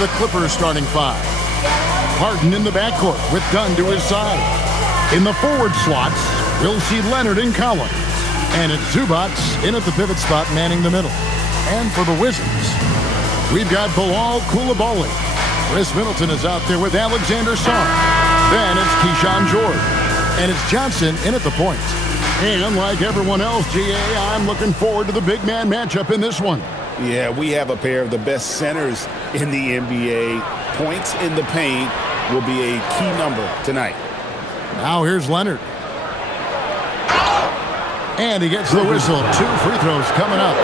the Clippers starting five. Harden in the backcourt with Dunn to his side. In the forward slots, we'll see Leonard and Collins. And it's Zubac in at the pivot spot manning the middle. And for the Wizards, we've got Bilal Coulibaly. Chris Middleton is out there with Alexander Song. Then it's Keyshawn George. And it's Johnson in at the point. And like everyone else, GA, I'm looking forward to the big man matchup in this one. Yeah, we have a pair of the best centers in the NBA. Points in the paint will be a key number tonight. Now here's Leonard. And he gets the whistle. 2 free throws coming up.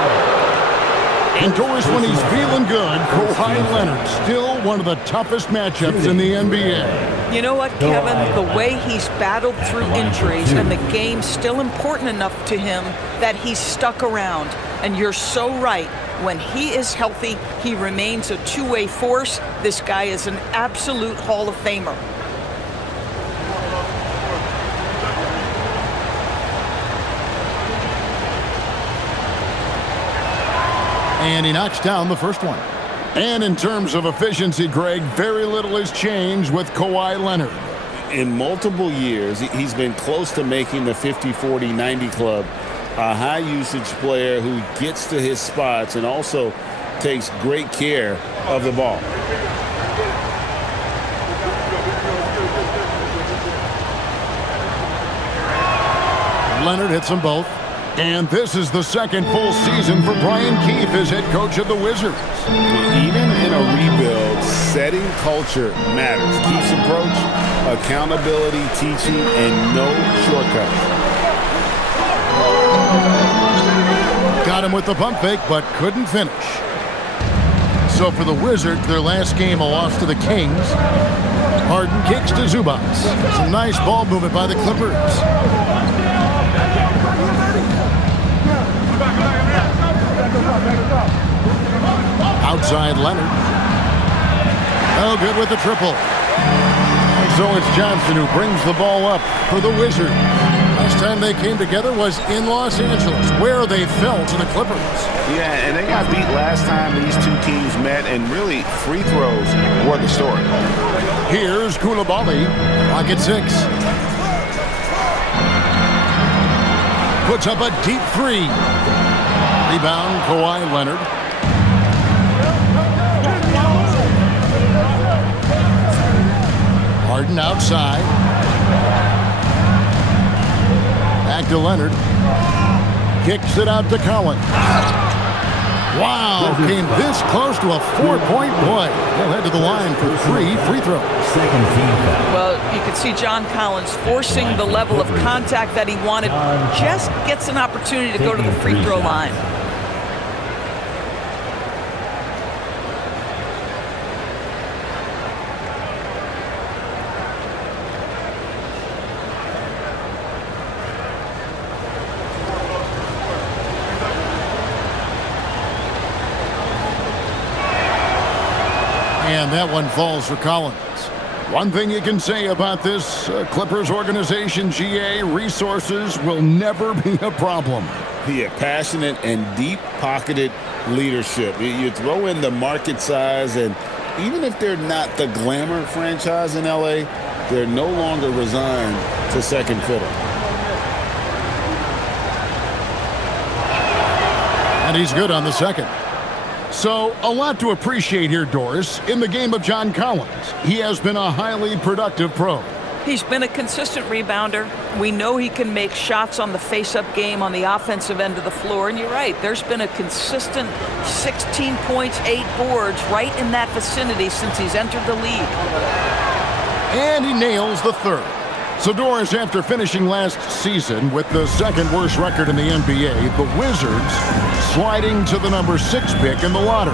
Indoors when he's feeling good, Kawhi Leonard, still one of the toughest matchups in the NBA. You know what, Kevin? The way he's battled through injuries and the game's still important enough to him that he's stuck around. And you're so right. When he is healthy, he remains a two-way force. This guy is an absolute Hall of Famer. And he knocks down the first one. And in terms of efficiency, Greg, very little has changed with Kawhi Leonard. In multiple years, he's been close to making the 50-40-90 club. A high-usage player who gets to his spots and also takes great care of the ball. Leonard hits them both. And this is the second full season for Brian Keefe as head coach of the Wizards. Even in a rebuild, setting culture matters. Keefe's approach, accountability, teaching, and no shortcuts. Got him with the pump fake, but couldn't finish. So for the Wizards, their last game, a loss to the Kings. Harden kicks to Zubac. Some nice ball movement by the Clippers. Outside Leonard. Oh, good with the triple. So it's Johnson who brings the ball up for the Wizards. Last time they came together was in Los Angeles, where they fell to the Clippers. Yeah, and they got beat last time these two teams met, and really free throws were the story. Here's Coulibaly, lock at 6. Puts up a deep 3. Rebound, Kawhi Leonard. Harden outside. Back to Leonard. Kicks it out to Collins. Wow, came this close to a 4-point play. He'll head to the line for 3 free throws. Well, you can see John Collins forcing the level of contact that he wanted. Just gets an opportunity to go to the free throw line. And that one falls for Collins. One thing you can say about this Clippers organization, GA, resources will never be a problem. Yeah, passionate and deep-pocketed leadership. You throw in the market size, and even if they're not the glamour franchise in LA, they're no longer resigned to second fiddle. And he's good on the second. So, a lot to appreciate here, Doris. In the game of John Collins, he has been a highly productive pro. He's been a consistent rebounder. We know he can make shots on the face-up game on the offensive end of the floor. And you're right, there's been a consistent 16 points, 8 boards right in that vicinity since he's entered the league. And he nails the third. So, Doris, after finishing last season with the second worst record in the NBA, the Wizards sliding to the number 6 pick in the lottery.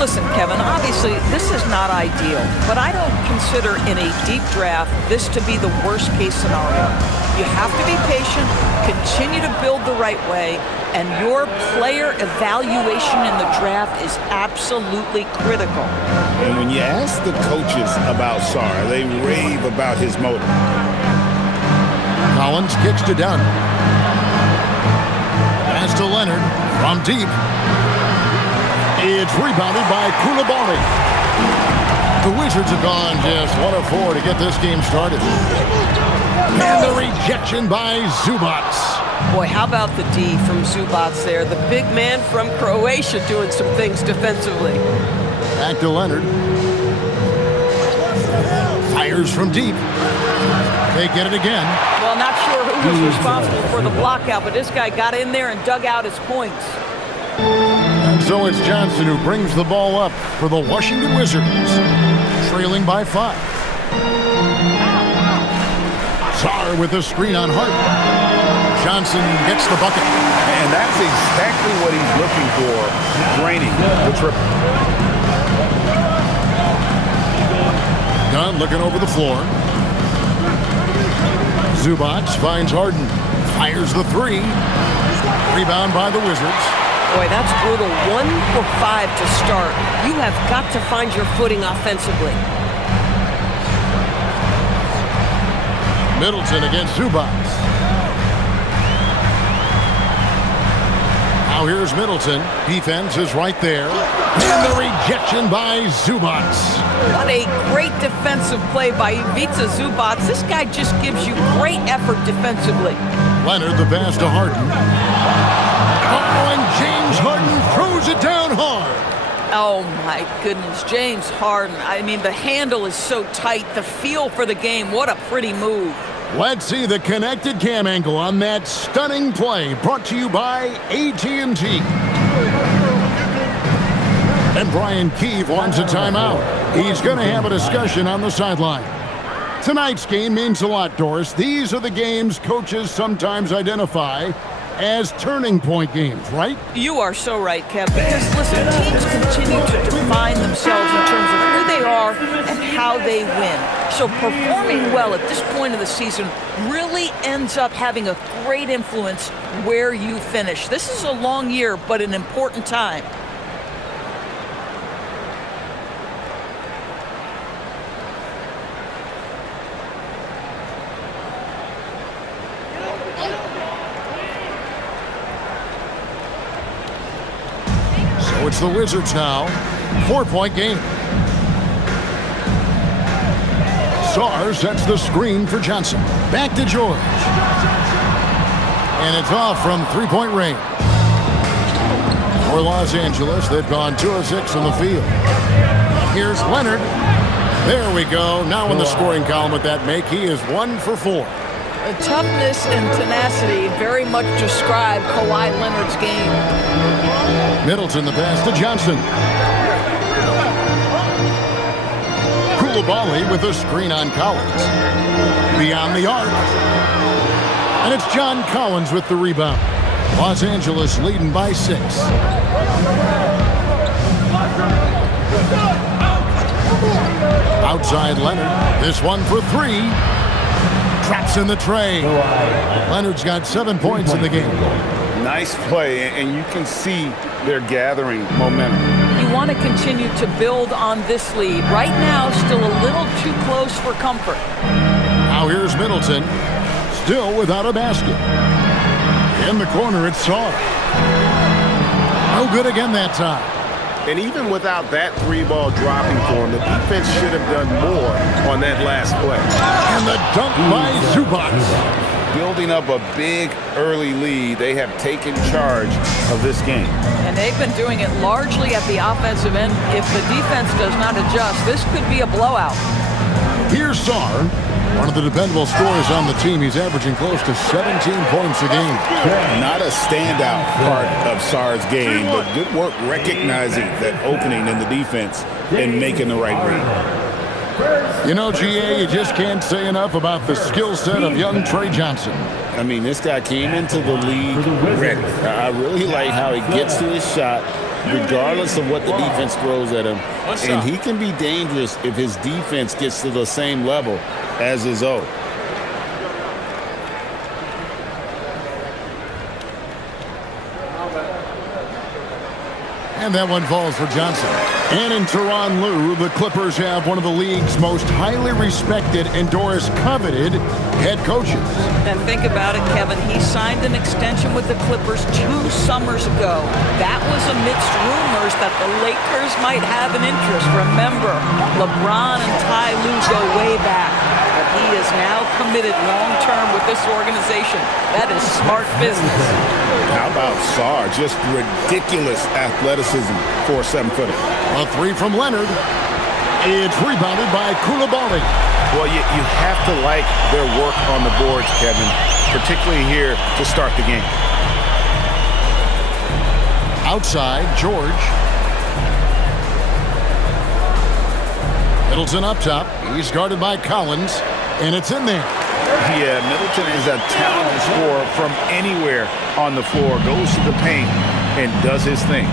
Listen, Kevin, obviously this is not ideal, but I don't consider in a deep draft this to be the worst-case scenario. You have to be patient, continue to build the right way, and your player evaluation in the draft is absolutely critical. And when you ask the coaches about Sarr, they rave about his motive. Collins kicks to Dunn. Pass to Leonard from deep. It's rebounded by Coulibaly. The Wizards have gone just 1 of 4 to get this game started. And the rejection by Zubac. Boy, how about the D from Zubac there? The big man from Croatia doing some things defensively. Back to Leonard. Fires from deep. They get it again. Well, not sure who was responsible for the blockout, but this guy got in there and dug out his points. And so it's Johnson who brings the ball up for the Washington Wizards, trailing by 5. Sarr with a screen on Hart. Johnson gets the bucket. And that's exactly what he's looking for, draining the triple. Dunn looking over the floor. Zubac finds Harden. Fires the 3. Rebound by the Wizards. Boy, that's brutal. 1 for 5 to start. You have got to find your footing offensively. Middleton against Zubac. Now here's Middleton. Defense is right there. And the rejection by Zubac. What a great defensive play by Ivica Zubac. This guy just gives you great effort defensively. Leonard the pass to Harden. Oh, and James Harden throws it down hard. Oh, my goodness. James Harden. I mean, the handle is so tight. The feel for the game. What a pretty move. Let's see the connected cam angle on that stunning play, brought to you by AT&T. And Brian Keefe wants a timeout. He's going to have a discussion on the sideline. Tonight's game means a lot, Doris. These are the games coaches sometimes identify as turning point games, right? You are so right, Kev, because, listen, teams continue to define themselves in terms of who they are and how they win. So performing well at this point of the season really ends up having a great influence where you finish. This is a long year, but an important time. So it's the Wizards now. 4-point game. Sarr sets the screen for Johnson. Back to George. And it's off from 3-point range. For Los Angeles, they've gone 2 of 6 in the field. Here's Leonard. There we go. Now in the scoring column with that make, he is 1 for 4. The toughness and tenacity very much describe Kawhi Leonard's game. Middleton the pass to Johnson. Koulibaly with a screen on Collins. Beyond the arc. And it's John Collins with the rebound. Los Angeles leading by 6. Outside Leonard. This one for 3. Traps in the tray. Leonard's got 7 points in the game. Nice play, and you can see they're gathering momentum. You want to continue to build on this lead. Right now, still a little too close for comfort. Now here's Middleton, still without a basket. In the corner, it's Sarr. No good again that time. And even without that 3-ball dropping for him, the defense should have done more on that last play. And the dunk by Zubac. Building up a big early lead, they have taken charge of this game. And they've been doing it largely at the offensive end. If the defense does not adjust, this could be a blowout. Here's Sarr, one of the dependable scorers on the team. He's averaging close to 17 points a game. Not a standout part of Sarr's game, but good work recognizing that opening in the defense and making the right read. You know, GA, you just can't say enough about the skill set of young Trey Johnson. I mean, this guy came into the league ready. I really like how he gets to his shot, regardless of what the defense throws at him. And he can be dangerous if his defense gets to the same level as his own. And that one falls for Johnson. And in Tyronn Lue, the Clippers have one of the league's most highly respected and Doris coveted head coaches. And think about it, Kevin. He signed an extension with the Clippers 2 summers ago. That was amidst rumors that the Lakers might have an interest. Remember, LeBron and Ty Lue go way back. But he is now committed long-term with this organization. That is smart business. How about Sarr? Just ridiculous athleticism for a 7-footer. A three from Leonard. It's rebounded by Coulibaly. Well, you have to like their work on the boards, Kevin, particularly here to start the game. Outside, George. Middleton up top. He's guarded by Collins, and it's in there. Yeah, Middleton is a talented scorer from anywhere on the floor, goes to the paint, and does his thing.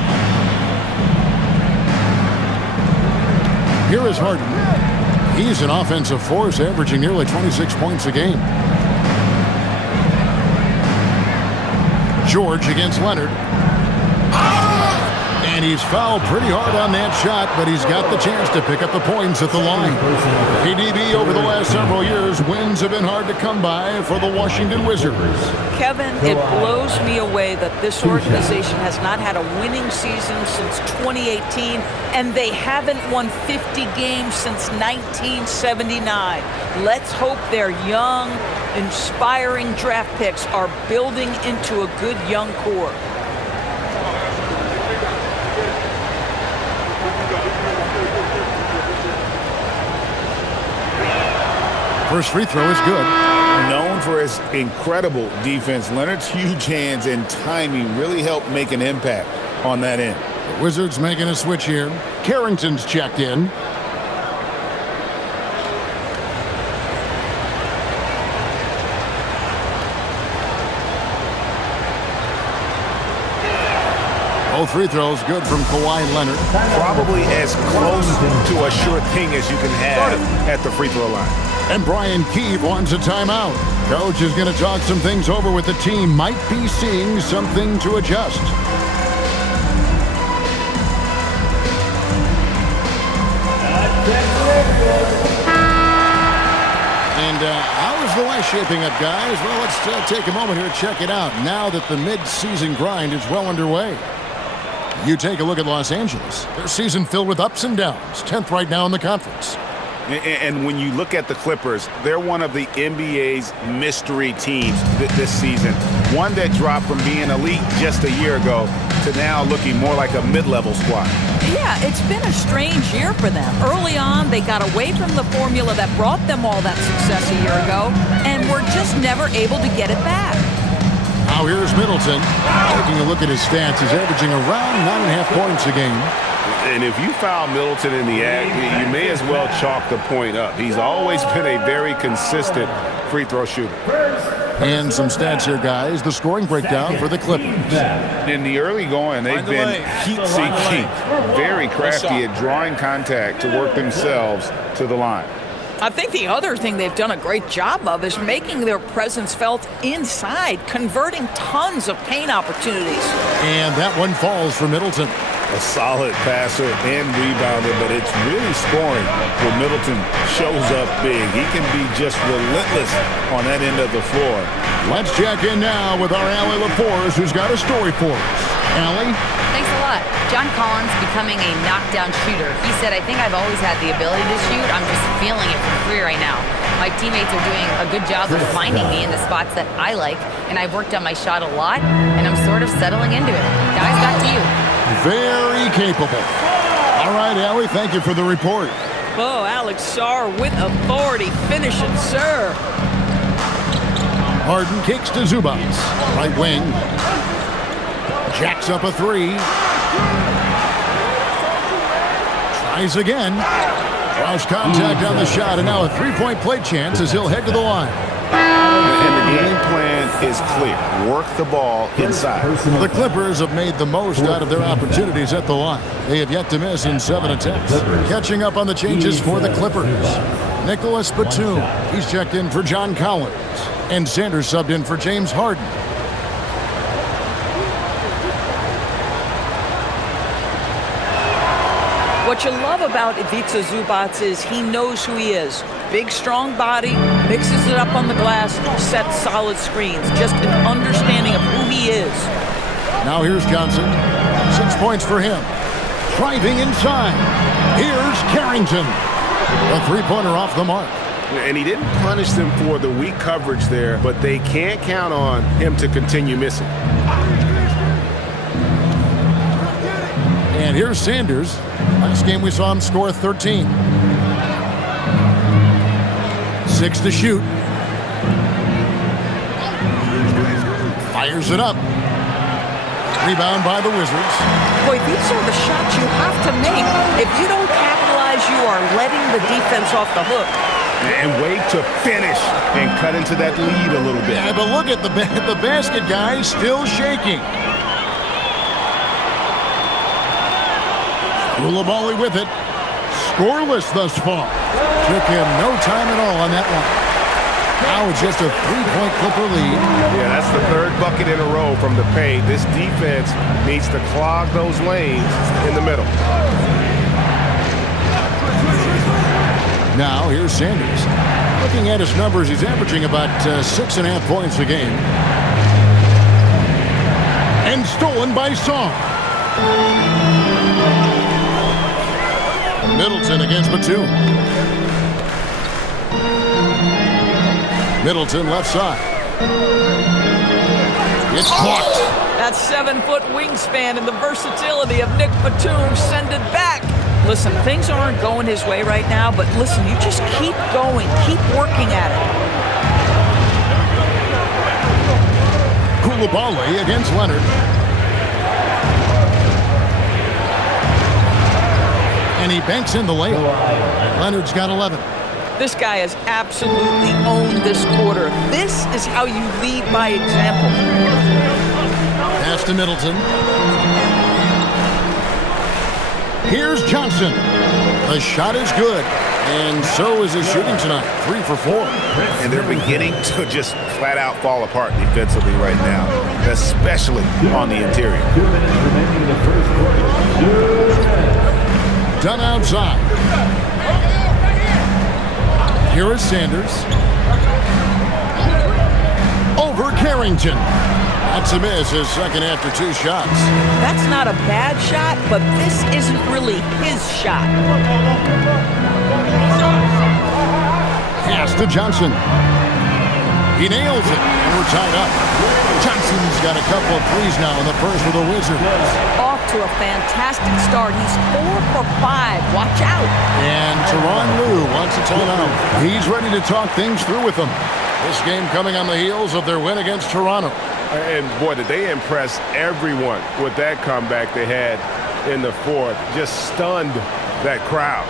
Here is Harden. He's an offensive force, averaging nearly 26 points a game. George against Leonard. And he's fouled pretty hard on that shot, but he's got the chance to pick up the points at the line. KDB over the last several years, wins have been hard to come by for the Washington Wizards. Kevin, it blows me away that this organization has not had a winning season since 2018, and they haven't won 50 games since 1979. Let's hope their young, inspiring draft picks are building into a good young core. First free throw is good. Known for his incredible defense, Leonard's huge hands and timing really helped make an impact on that end. The Wizards making a switch here. Carrington's checked in. Both free throws good from Kawhi Leonard. Probably as close to a sure thing as you can have at the free throw line. And Brian Keefe wants a timeout. Coach is going to talk some things over with the team. Might be seeing something to adjust. And how is the West shaping up, guys? Well, let's take a moment here to check it out. Now that the mid-season grind is well underway. You take a look at Los Angeles. Their season filled with ups and downs. 10th right now in the conference. And when you look at the Clippers, they're one of the NBA's mystery teams this season. One that dropped from being elite just a year ago to now looking more like a mid-level squad. Yeah, it's been a strange year for them. Early on, they got away from the formula that brought them all that success a year ago, and were just never able to get it back. Now here's Middleton. Taking a look at his stats, he's averaging around 9.5 points a game. And if you foul Middleton in the act, you may as well chalk the point up. He's always been a very consistent free throw shooter. And some stats here, guys. The scoring breakdown for the Clippers. In the early going, they've been heat-seeking, very crafty at drawing contact to work themselves to the line. I think the other thing they've done a great job of is making their presence felt inside, converting tons of paint opportunities. And that one falls for Middleton. A solid passer and rebounder, but it's really scoring when Middleton shows up big. He can be just relentless on that end of the floor. Let's check in now with our Allie LaForce, who's got a story for us. Allie? Thanks a lot. John Collins becoming a knockdown shooter. He said, I think I've always had the ability to shoot. I'm just feeling it for free right now. My teammates are doing a good job of finding me in the spots that I like, and I've worked on my shot a lot, and I'm sort of settling into it. Guys, back to you. Very capable. All right, Allie, thank you for the report. Oh, Alex Sarr with authority. Finish it, sir. Harden kicks to Zubac. Right wing. Jacks up a three. Tries again. Draws contact on the shot, and now a three-point play chance as he'll head to the line. And the game plan is clear. Work the ball inside. The Clippers have made the most out of their opportunities at the line. They have yet to miss in 7 attempts. Catching up on the changes for the Clippers. Nicholas Batum. He's checked in for John Collins. And Sanders subbed in for James Harden. What you love about Ivica Zubac is he knows who he is. Big, strong body, mixes it up on the glass, sets solid screens. Just an understanding of who he is. Now here's Johnson. 6 points for him. Driving inside. Here's Carrington. A three-pointer off the mark. And he didn't punish them for the weak coverage there, but they can't count on him to continue missing. And here's Sanders. Last game we saw him score 13. 6 to shoot. Fires it up. Rebound by the Wizards. Boy, these are the shots you have to make. If you don't capitalize, you are letting the defense off the hook. And wait to finish and cut into that lead a little bit. Yeah, but look at the basket, guys, still shaking. Koulibaly with it. Scoreless thus far. Took him no time at all on that one. Now it's just a three-point Clipper lead. Yeah, that's the third bucket in a row from the paint. This defense needs to clog those lanes in the middle. Now here's Sanders. Looking at his numbers, he's averaging about 6.5 points a game. And stolen by Song. Middleton against Batum. Middleton left side. It's blocked. That 7-foot wingspan and the versatility of Nick Batum send it back. Listen, things aren't going his way right now, but listen, you just keep going, keep working at it. Koulibaly against Leonard. And he banks in the layup. Leonard's got 11. This guy has absolutely owned this quarter. This is how you lead by example. Pass to Middleton. Here's Johnson. The shot is good. And so is his shooting tonight. 3 for 4. And they're beginning to just flat out fall apart defensively right now, especially on the interior. 2 minutes remaining in the first quarter. Done outside. Here is Sanders. Over Carrington. That's a miss, his second after 2 shots. That's not a bad shot, but this isn't really his shot. Pass to Johnson. He nails it, and we're tied up. Johnson's got a couple of threes now in the first for the Wizards. Off to a fantastic start. He's 4 for 5. Watch out. And Tyronn Lue wants a timeout. He's ready to talk things through with them. This game coming on the heels of their win against Toronto. And boy, did they impress everyone with that comeback they had in the fourth. Just stunned that crowd.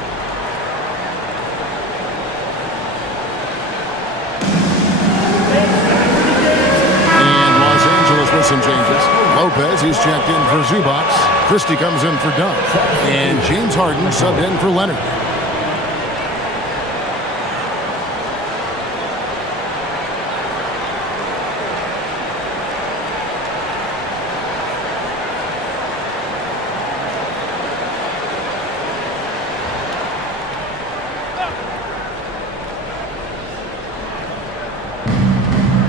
With some changes. Lopez, he's checked in for Zubac. Christie comes in for Dunn. And James Harden subbed in for Leonard.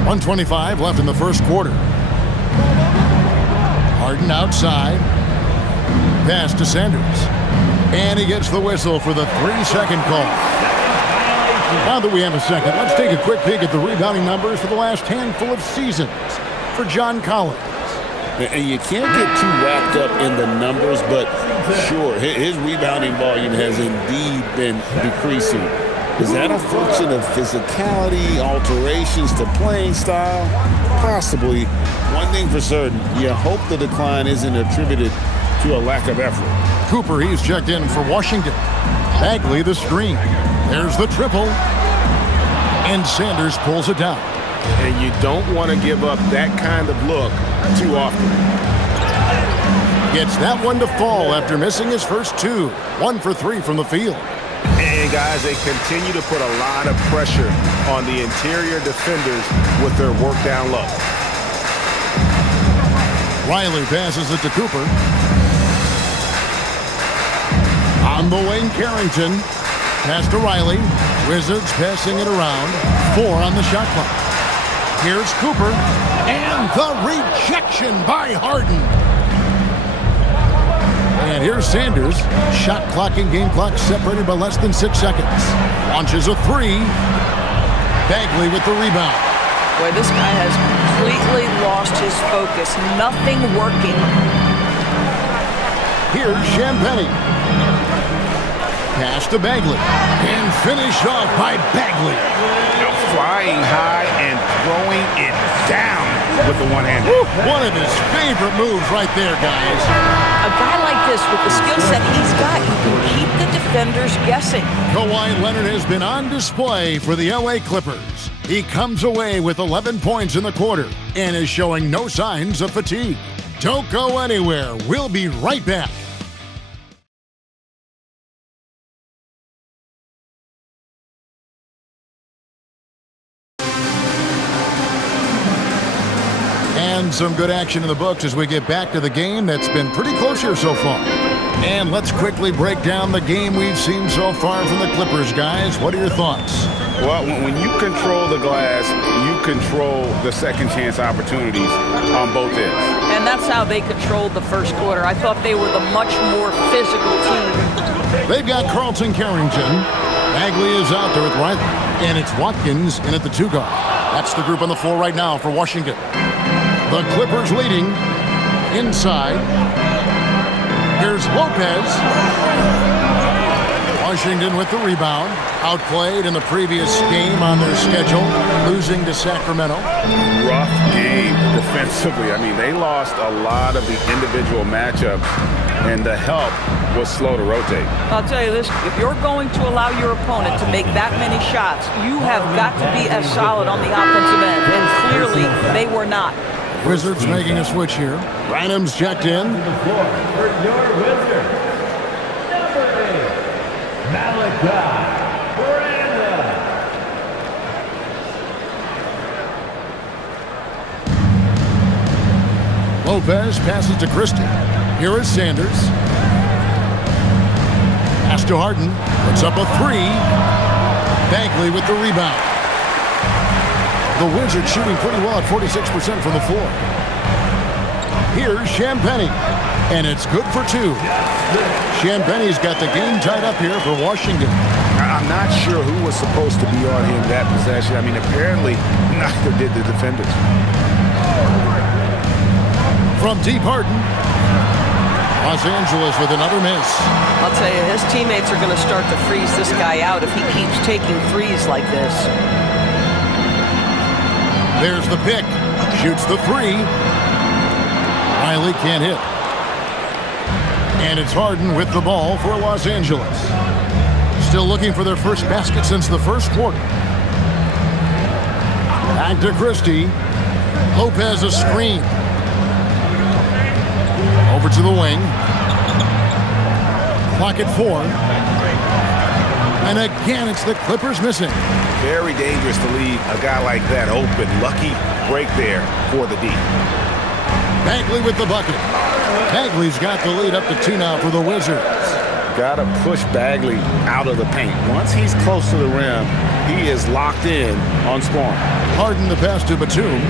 .125 left in the first quarter. Harden outside. Pass to Sanders. And he gets the whistle for the 3-second call. Now that we have a second, let's take a quick peek at the rebounding numbers for the last handful of seasons for John Collins. And you can't get too wrapped up in the numbers, but sure, his rebounding volume has indeed been decreasing. Is that a function of physicality, alterations to playing style? Possibly. One thing for certain, you hope the decline isn't attributed to a lack of effort. Cooper, he's checked in for Washington. Bagley, the screen. There's the triple. And Sanders pulls it down. And you don't want to give up that kind of look too often. Gets that one to fall after missing his first 2. 1 for 3 from the field. And guys, they continue to put a lot of pressure on the interior defenders with their work down low. Riley passes it to Cooper. On the wing, Carrington. Pass to Riley. Wizards passing it around. 4 on the shot clock. Here's Cooper. And the rejection by Harden. And here's Sanders. Shot clock and game clock separated by less than 6 seconds. Launches a 3. Bagley with the rebound. Boy, this guy has completely lost his focus. Nothing working. Here's Champagnie. Pass to Bagley. And finished off by Bagley. Flying high and throwing it down with the one-hander. One of his favorite moves right there, guys. A guy like this, with the skill set he's got, you can keep the defenders guessing. Kawhi Leonard has been on display for the LA Clippers. He comes away with 11 points in the quarter and is showing no signs of fatigue. Don't go anywhere. We'll be right back. And some good action in the books as we get back to the game that's been pretty close here so far. And let's quickly break down the game we've seen so far from the Clippers, guys. What are your thoughts? Well, when you control the glass, you control the second chance opportunities on both ends. And that's how they controlled the first quarter. I thought they were the much more physical team. They've got Carlton Carrington. Bagley is out there with Riley. And it's Watkins in at the 2 guard. That's the group on the floor right now for Washington. The Clippers leading inside. Here's Lopez. Washington with the rebound. Outplayed in the previous game on their schedule, losing to Sacramento. Rough game defensively. I mean, they lost a lot of the individual matchups, and the help was slow to rotate. I'll tell you this, if you're going to allow your opponent to make that many shots, you have got to be as solid on the offensive end, and clearly they were not. Wizards making a switch here. Rynham's checked in. The floor for your Wizards, number 8, Malachi. Lopez passes to Christie. Here is Sanders. Pass to Harden. Puts up a 3. Bagley with the rebound. The Wizards shooting pretty well at 46% from the floor. Here's Champagnie. And it's good for 2. Champagnie's got the game tied up here for Washington. I'm not sure who was supposed to be on him that possession. I mean, apparently neither did the defenders. From deep, Harden. Los Angeles with another miss. I'll tell you, his teammates are going to start to freeze this guy out if he keeps taking threes like this. There's the pick. Shoots the 3. Riley can't hit. And it's Harden with the ball for Los Angeles. Still looking for their first basket since the first quarter. Back to Christie. Lopez a screen. Over to the wing. Clock at 4. And again, it's the Clippers missing. Very dangerous to leave a guy like that open. Lucky break there for the D. Bagley with the bucket. Bagley's got the lead up to 2 now for the Wizards. Got to push Bagley out of the paint. Once he's close to the rim, he is locked in on scoring. Harden the pass to Batum.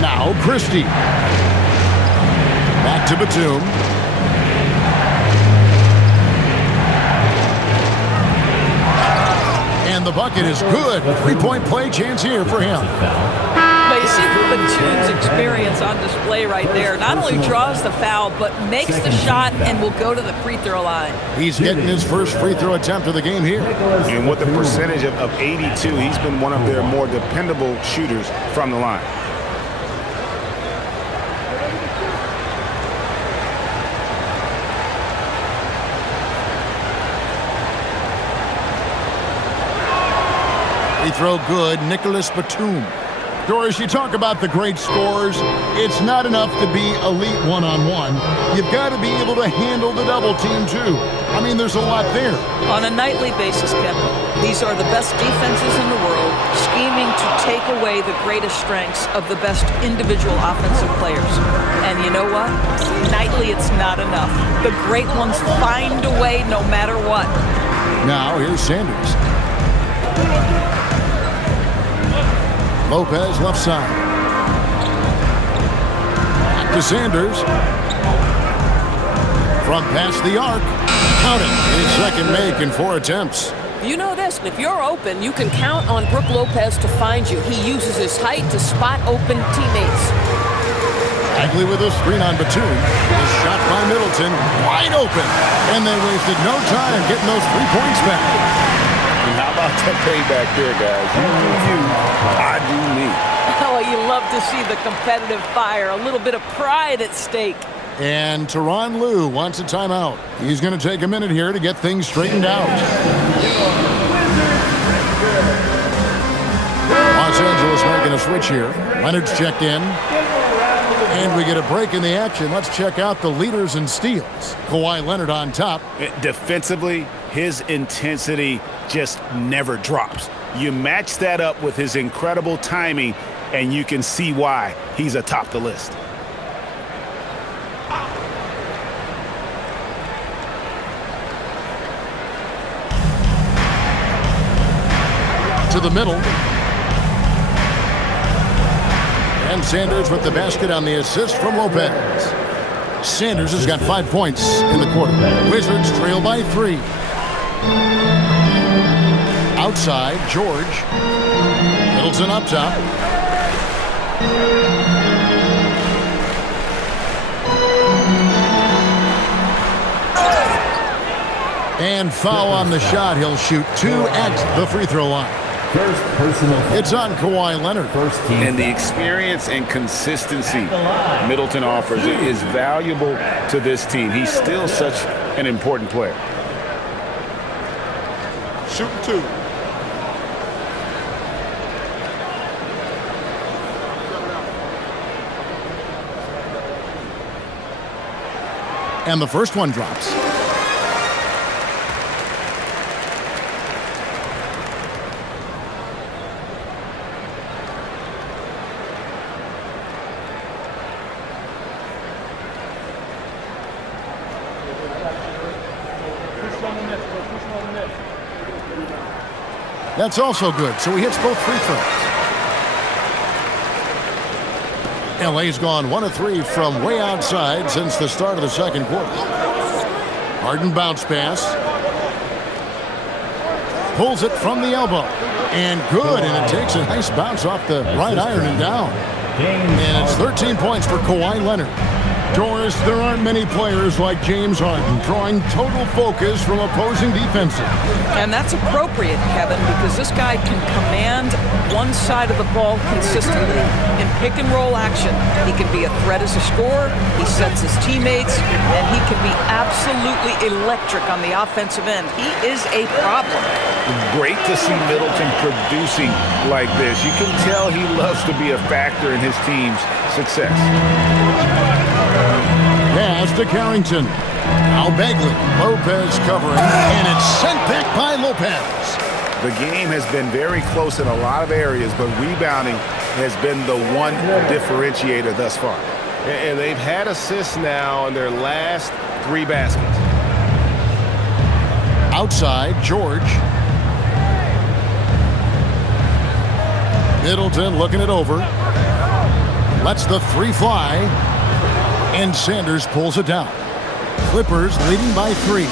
Now Christie. Back to Batum. And the bucket is good. 3-point play chance here for him. But you see Batum's experience on display right there. Not only draws the foul, but makes the shot and will go to the free throw line. He's getting his first free throw attempt of the game here. And with a percentage of 82, he's been one of their more dependable shooters from the line. Free throw good. Nicholas Batum. Doris, you talk about the great scores. It's not enough to be elite one-on-one. You've got to be able to handle the double team, too. I mean, there's a lot there. On a nightly basis, Kevin, these are the best defenses in the world, scheming to take away away the greatest strengths of the best individual offensive players. And you know what? Nightly, it's not enough. The great ones find a way no matter what. Now, here's Sanders. Lopez, left side. Back to Sanders. From past the arc. Count it. His second make in 4 attempts. You know this, if you're open, you can count on Brook Lopez to find you. He uses his height to spot open teammates. Bagley with a screen on Batum. Is shot by Middleton. Wide open. And they wasted no time getting those 3 points back. And how about that payback there, guys? You do you, I do me. Oh, you love to see the competitive fire. A little bit of pride at stake. And Tyronn Lue wants a timeout. He's going to take a minute here to get things straightened out. Los Angeles making a switch here. Leonard's checked in. And we get a break in the action. Let's check out the leaders in steals. Kawhi Leonard on top. Defensively, his intensity just never drops. You match that up with his incredible timing, and you can see why he's atop the list. To the middle. And Sanders with the basket on the assist from Lopez. Sanders has got 5 points in the quarter. Wizards trail by 3. Outside, George. Middleton up top. And foul on the shot. He'll shoot 2 at the free throw line. First personal. It's on Kawhi Leonard. First team. And the experience and consistency Middleton offers is valuable to this team. He's still such an important player. Shoot 2. And the first one drops. That's also good, so he hits both free throws. LA's gone 1 of 3 from way outside since the start of the second quarter. Harden bounce pass. Pulls it from the elbow. And good, and it takes a nice bounce off the right iron and down. And it's 13 points for Kawhi Leonard. Doris, there aren't many players like James Harden drawing total focus from opposing defenses. And that's appropriate, Kevin, because this guy can command one side of the ball consistently. In pick and roll action, he can be a threat as a scorer, he sets his teammates, and he can be absolutely electric on the offensive end. He is a problem. Great to see Middleton producing like this. You can tell he loves to be a factor in his team's success. Pass to Carrington. Now Bagley. Lopez covering, and it's sent back by Lopez. The game has been very close in a lot of areas, but rebounding has been the one differentiator thus far. And they've had assists now in their last 3 baskets. Outside, George. Middleton looking it over. Lets the 3 fly. And Sanders pulls it down. Clippers leading by 3.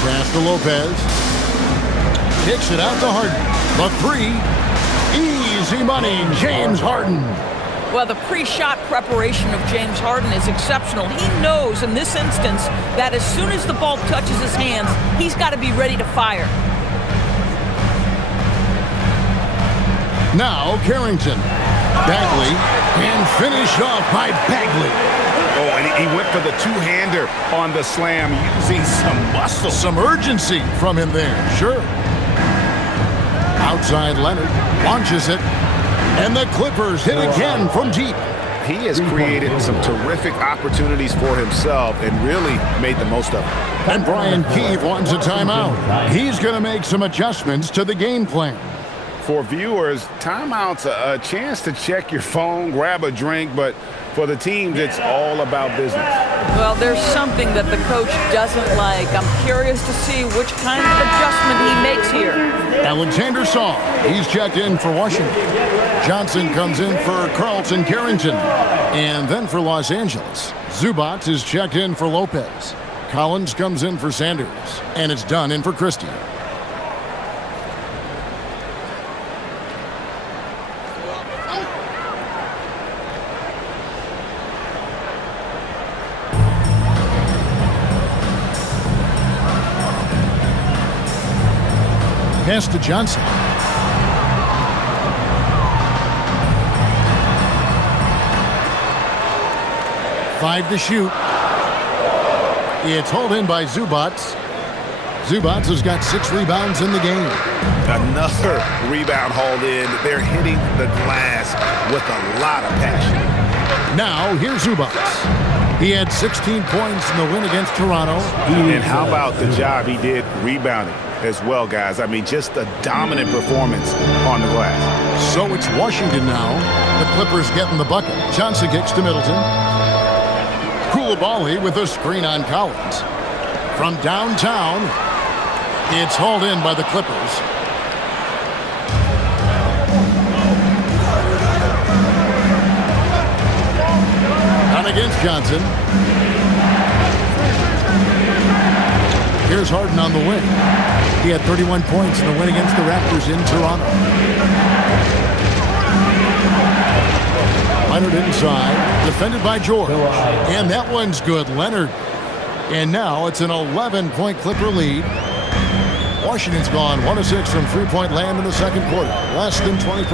Pass to Lopez. Kicks it out to Harden. The 3. Easy money, James Harden. Well, the pre-shot preparation of James Harden is exceptional. He knows in this instance that as soon as the ball touches his hands, he's got to be ready to fire. Now Carrington. Bagley, and finished off by Bagley. Oh, and he went for the 2-hander on the slam, using some muscle. Some urgency from him there, sure. Outside Leonard launches it, and the Clippers hit again from deep. he has created some terrific opportunities for himself and really made the most of it. And Brian Keefe wants a timeout. He's going to make some adjustments to the game plan. For viewers, timeout's a chance to check your phone, grab a drink, but for the teams, it's all about business. Well, there's something that the coach doesn't like. I'm curious to see which kind of adjustment he makes here. Alexander Saw, he's checked in for Washington. Johnson comes in for Carlton Carrington. And then for Los Angeles, Zubac is checked in for Lopez. Collins comes in for Sanders. And it's done in for Christie. Pass to Johnson. Five to shoot. It's hauled in by Zubac. Zubac has got 6 rebounds in the game. Another rebound hauled in. They're hitting the glass with a lot of passion. Now, here's Zubac. He had 16 points in the win against Toronto. And how about the job he did rebounding as well, guys? I mean, just a dominant performance on the glass. So it's Washington now. The Clippers getting the bucket. Johnson kicks to Middleton. Koulibaly with a screen on Collins. From downtown, it's hauled in by the Clippers. On against Johnson. Here's Harden on the wing. He had 31 points in the win against the Raptors in Toronto. Leonard inside, defended by George. And that one's good, Leonard. And now it's an 11-point Clipper lead. Washington's gone 1 of 6 from three-point land in the second quarter. Less than 20%,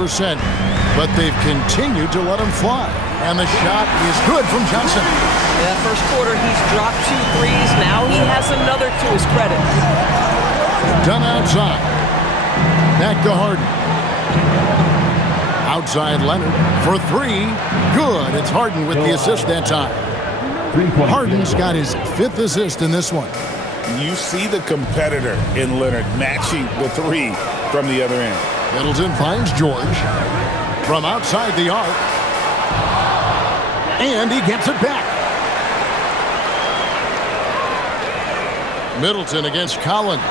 but they've continued to let them fly. And the shot is good from Johnson. Yeah, first quarter he's dropped 2 threes. Now he has another to his credit. Done outside. Back to Harden. Outside Leonard for 3. Good. It's Harden with the assist that time. Harden's got his 5th assist in this one. You see the competitor in Leonard matching the 3 from the other end. Middleton finds George from outside the arc. And he gets it back. Middleton against Collins.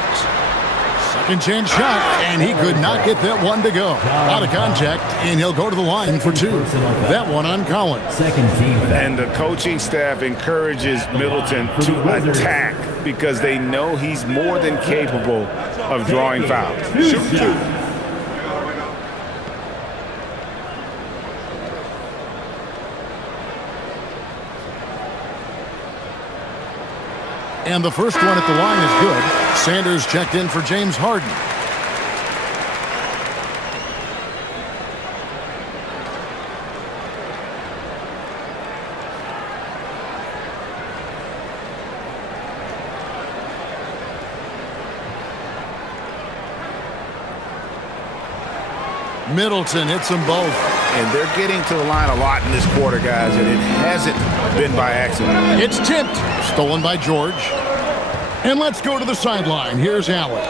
Second chance shot, and he could not get that one to go. Out of contact, and he'll go to the line for 2. That one on Collins. Second team. And the coaching staff encourages Middleton to attack because they know he's more than capable of drawing fouls. Shoot 2. And the first one at the line is good. Sanders checked in for James Harden. Middleton hits them both. And they're getting to the line a lot in this quarter, guys, and it hasn't been by accident. It's tipped. Stolen by George. And let's go to the sideline. Here's Allen.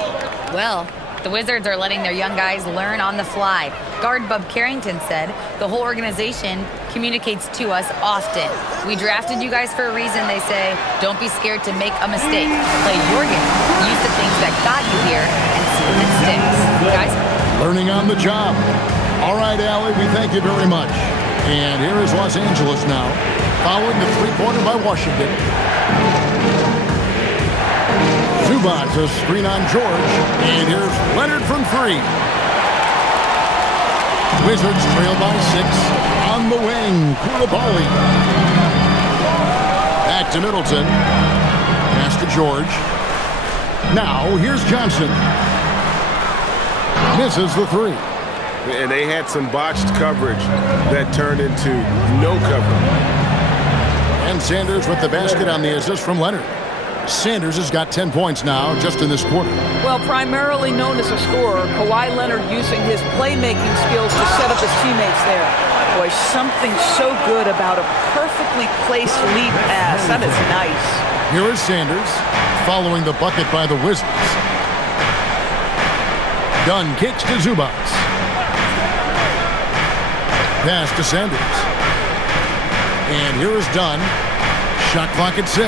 Well, the Wizards are letting their young guys learn on the fly. Guard Bub Carrington said the whole organization communicates to us often. We drafted you guys for a reason, they say. Don't be scared to make a mistake. Play your game. Use the things that got you here and see if it sticks. Guys? Learning on the job. All right, Allie, we thank you very much. And here is Los Angeles now, following the three-pointer by Washington. Zubac, a screen on George. And here's Leonard from 3. Wizards trail by 6. On the wing, Koulibaly. Back to Middleton. Pass to George. Now, here's Johnson. Misses the 3. And they had some botched coverage that turned into no coverage. And Sanders with the basket on the assist from Leonard. Sanders has got 10 points now just in this quarter. Well, primarily known as a scorer, Kawhi Leonard using his playmaking skills to set up his teammates there. Boy, something so good about a perfectly placed lead pass. That is nice. Here is Sanders following the bucket by the Wizards. Dunn kicks to Zubac. Pass to Sanders. And here is Dunn. Shot clock at 6.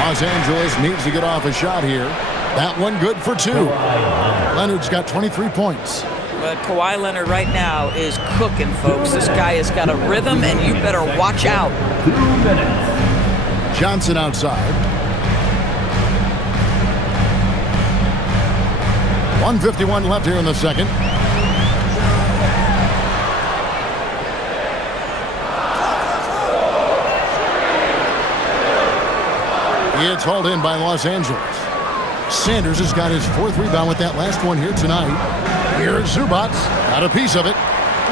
Los Angeles needs to get off a shot here. That one good for 2. Leonard's got 23 points. But Kawhi Leonard right now is cooking, folks. This guy has got a rhythm, and you better watch out. 2 minutes. Johnson outside. 1:51 left here in the second. It's hauled in by Los Angeles. Sanders has got his 4th rebound with that last one here tonight. Here's Zubac. Got a piece of it.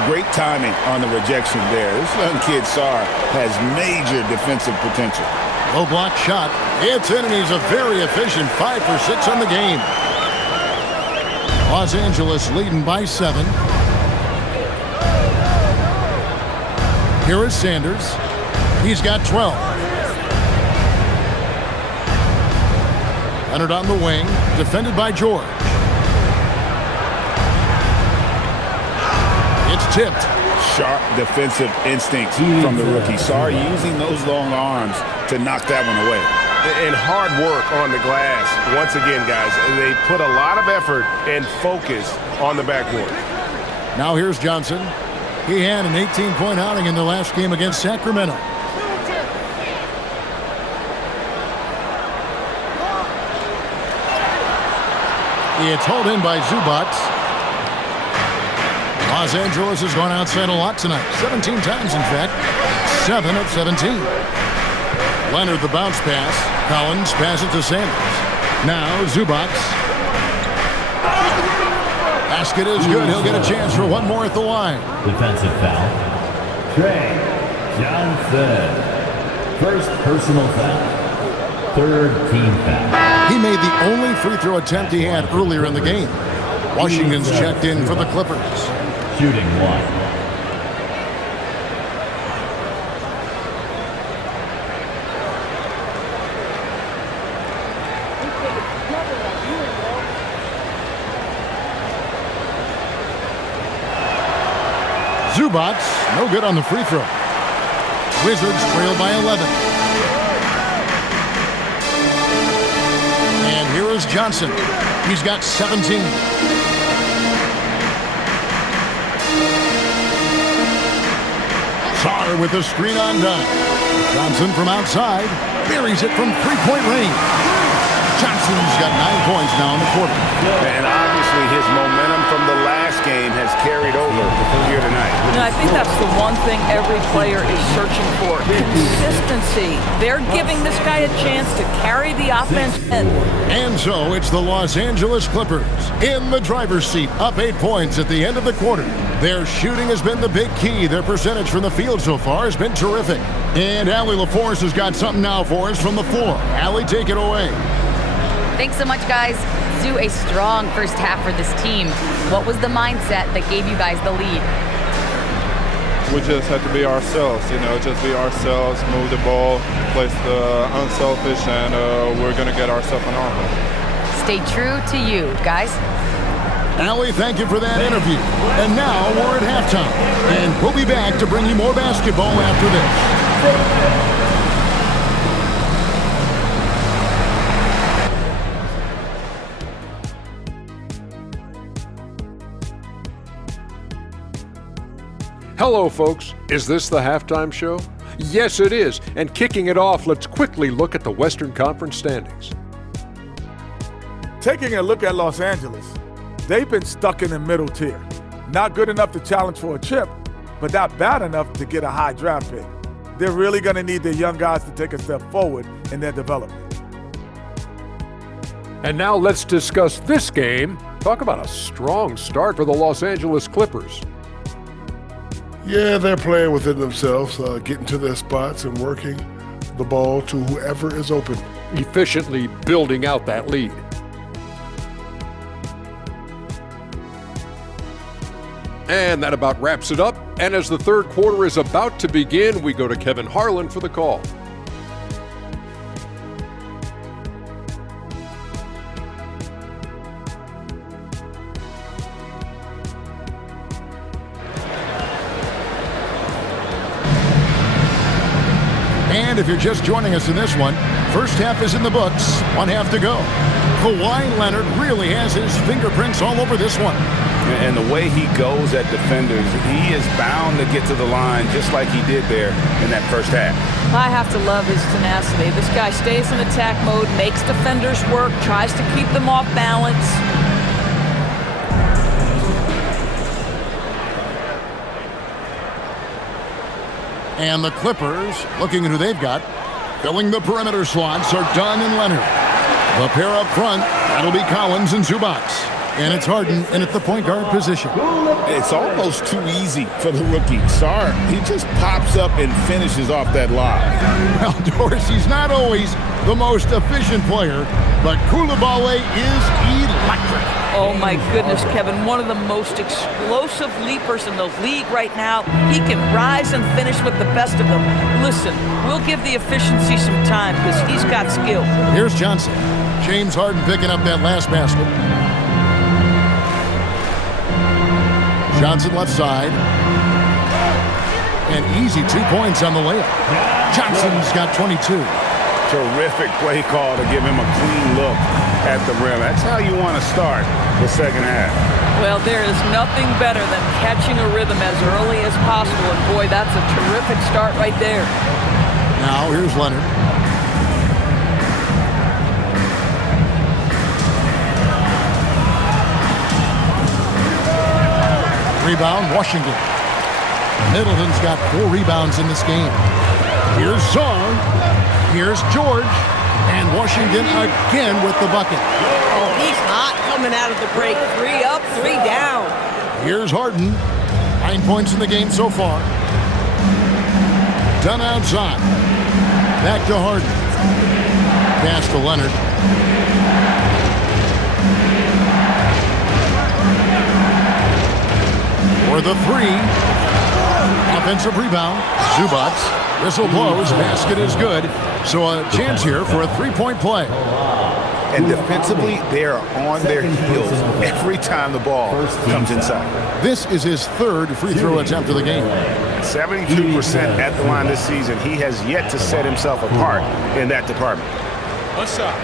Great timing on the rejection there. This young kid, Sarr, has major defensive potential. Low block shot. It's in, and he's a very efficient 5 for 6 on the game. Los Angeles leading by 7. Here is Sanders. He's got 12. Leonard on the wing, defended by George. It's tipped. Sharp defensive instincts from the rookie. Sarr using those long arms to knock that one away. And hard work on the glass. Once again, guys, they put a lot of effort and focus on the backboard. Now here's Johnson. He had an 18-point outing in the last game against Sacramento. It's hauled in by Zubac. Los Angeles has gone outside a lot tonight. 17 times, in fact. 7 of 17. Leonard the bounce pass. Collins passes to Sanders. Now Zubac. Basket is good. He'll get a chance for one more at the line. Defensive foul. Trey Johnson. First personal foul. 3rd team foul. He made the only free throw attempt he had earlier in the game. Washington's checked in for the Clippers. Shooting 1. Zubac, no good on the free throw. Wizards trail by 11. And here is Johnson. He's got 17. Sarr with the screen on Dunn. Johnson from outside buries it from three-point range. Johnson's got 9 points now in the quarter. And obviously his momentum from the last game has carried over here tonight. And I think that's the one thing every player is searching for. Consistency. They're giving this guy a chance to carry the offense in. And so it's the Los Angeles Clippers in the driver's seat, up 8 points at the end of the quarter. Their shooting has been the big key. Their percentage from the field so far has been terrific. And Allie LaForce has got something now for us from the floor. Allie, take it away. Thanks so much, guys. Zoo, a strong first half for this team. What was the mindset that gave you guys the lead? We just have to be ourselves, just be ourselves, move the ball, play unselfish, and we're going to get ourselves an offense. Stay true to you, guys. Allie, thank you for that interview. And now we're at halftime. And we'll be back to bring you more basketball after this. Hello, folks. Is this the halftime show? Yes, it is. And kicking it off, let's quickly look at the Western Conference standings. Taking a look at Los Angeles, they've been stuck in the middle tier. Not good enough to challenge for a chip, but not bad enough to get a high draft pick. They're really going to need their young guys to take a step forward in their development. And now let's discuss this game. Talk about a strong start for the Los Angeles Clippers. Yeah, they're playing within themselves, getting to their spots and working the ball to whoever is open. Efficiently building out that lead. And that about wraps it up. And as the third quarter is about to begin, we go to Kevin Harlan for the call. And if you're just joining us in this one, first half is in the books, 1 half to go. Kawhi Leonard really has his fingerprints all over this one. And the way he goes at defenders, he is bound to get to the line just like he did there in that first half. I have to love his tenacity. This guy stays in attack mode, makes defenders work, tries to keep them off balance. And the Clippers, looking at who they've got, filling the perimeter slots are Dunn and Leonard. The pair up front, that'll be Collins and Zubac. And it's Harden in at the point guard position. It's almost too easy for the rookie. Sarr, he just pops up and finishes off that lob. Well, Dorsey's not always the most efficient player, but Koulibaly is electric. Oh my goodness, Kevin, one of the most explosive leapers in the league right now. He can rise and finish with the best of them. Listen, we'll give the efficiency some time because he's got skill. Here's Johnson. James Harden picking up that last basket. Johnson left side. And easy 2 points on the layup. Johnson's got 22. Terrific play call to give him a clean look at the rim. That's how you want to start the second half. Well, there is nothing better than catching a rhythm as early as possible. And boy, that's a terrific start right there. Now here's Leonard. Rebound, Washington. Middleton's got 4 rebounds in this game. Here's Sarr. Here's George. And Washington again with the bucket. Oh, he's hot coming out of the break. 3 up, 3 down. Here's Harden. 9 points in the game so far. Dunn outside. Back to Harden. Pass to Leonard. For the 3. Offensive rebound. Zubac. Whistle blows. Basket is good. So a chance here for a 3-point play. And defensively, they are on their heels every time the ball comes inside. This is his 3rd free throw attempt of the game. 72% at the line this season. He has yet to set himself apart in that department. What's up?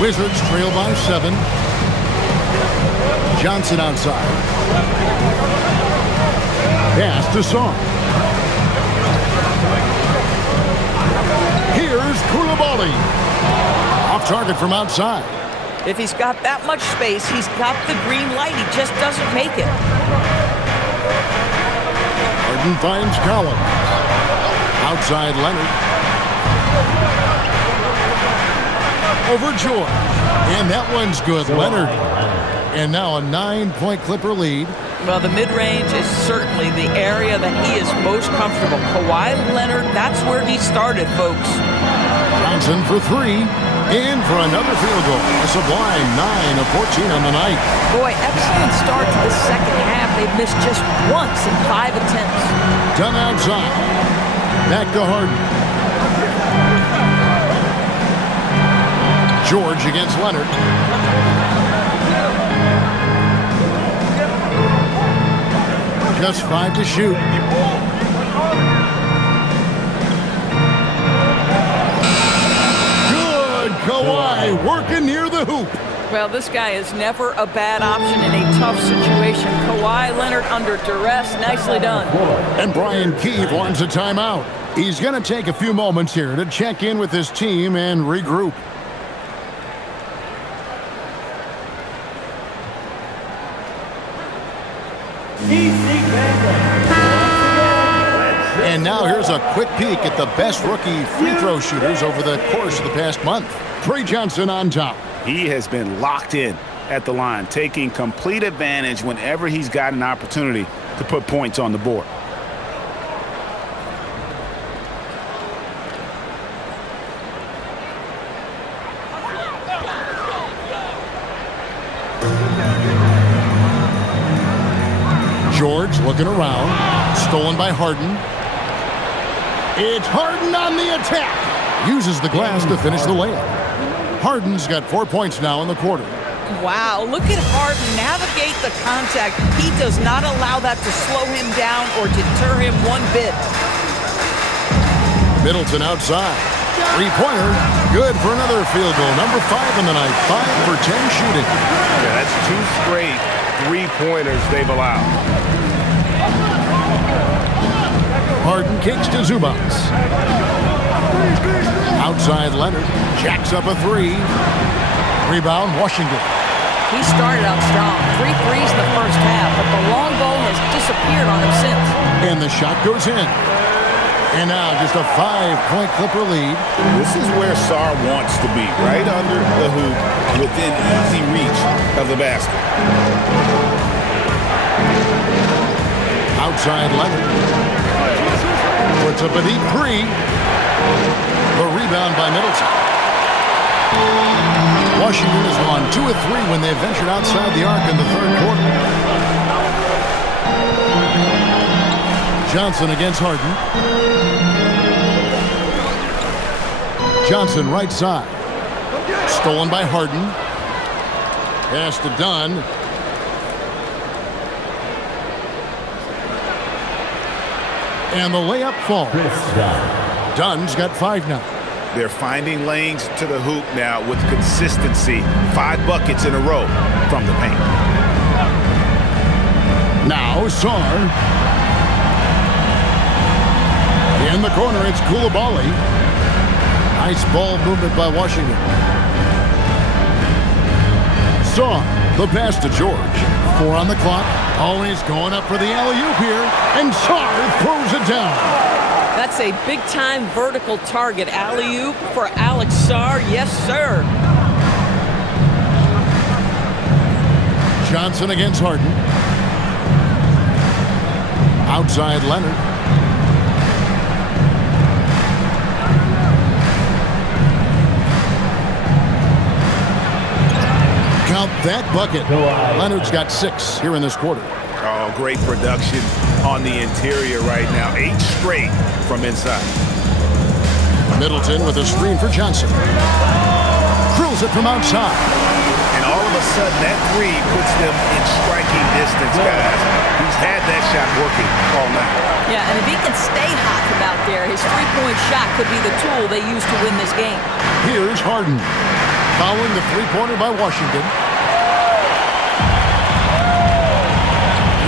Wizards trail by 7. Johnson outside. Pass to Sarr. Here's Koulibaly. Off target from outside. If he's got that much space, he's got the green light. He just doesn't make it. Harden finds Collins. Outside Leonard. Over George. And that one's good. Leonard. And now a 9-point Clipper lead. Well, the mid-range is certainly the area that he is most comfortable. Kawhi Leonard, that's where he started, folks. Johnson for 3. And for another field goal. A sublime 9 of 14 on the night. Boy, excellent start to the second half. They've missed just once in 5 attempts. Dunn outside. Back to Harden. George against Leonard. Just 5 to shoot. Good. Kawhi working near the hoop. Well, this guy is never a bad option in a tough situation. Kawhi Leonard under duress. Nicely done. And Brian Keefe wants a timeout. He's going to take a few moments here to check in with his team and regroup. And now here's a quick peek at the best rookie free throw shooters over the course of the past month. Trey Johnson on top. He has been locked in at the line, taking complete advantage whenever he's got an opportunity to put points on the board. George looking around. Stolen by Harden. It's Harden on the attack. Uses the glass to finish the layup. Harden's got 4 points now in the quarter. Wow, look at Harden navigate the contact. He does not allow that to slow him down or deter him one bit. Middleton outside. Three-pointer. Good for another field goal. Number 5 in the night. 5 for 10 shooting. Yeah, that's 2 straight three-pointers they've allowed. Harden kicks to Zubac. Outside Leonard. Jacks up a 3. Rebound, Washington. He started out strong. 3 threes in the first half, but the long ball has disappeared on him since. And the shot goes in. And now just a 5-point Clipper lead. This is where Sarr wants to be, right under the hoop, within easy reach of the basket. Outside Leonard. Puts up a deep 3. The rebound by Middleton. Washington has gone 2 of 3 when they ventured outside the arc in the third quarter. Johnson against Harden. Johnson right side. Stolen by Harden. Pass to Dunn. And the layup falls. Dunn's got 5 now. They're finding lanes to the hoop now with consistency. 5 buckets in a row from the paint. Now Sarr. In the corner, it's Coulibaly. Nice ball movement by Washington. Sarr, the pass to George. 4 on the clock. Always going up for the alley-oop here. And Sarr throws it down. That's a big-time vertical target. Alley-oop for Alex Sarr. Yes, sir. Johnson against Harden. Outside Leonard. Count that bucket. Leonard's got 6 here in this quarter. Oh, great production on the interior right now. 8 straight from inside. Middleton with a screen for Johnson. Drills it from outside. And all of a sudden, that 3 puts them in striking distance, guys. He's had that shot working all night. Yeah, and if he can stay hot from out there, his three-point shot could be the tool they use to win this game. Here's Harden. Following the three-pointer by Washington.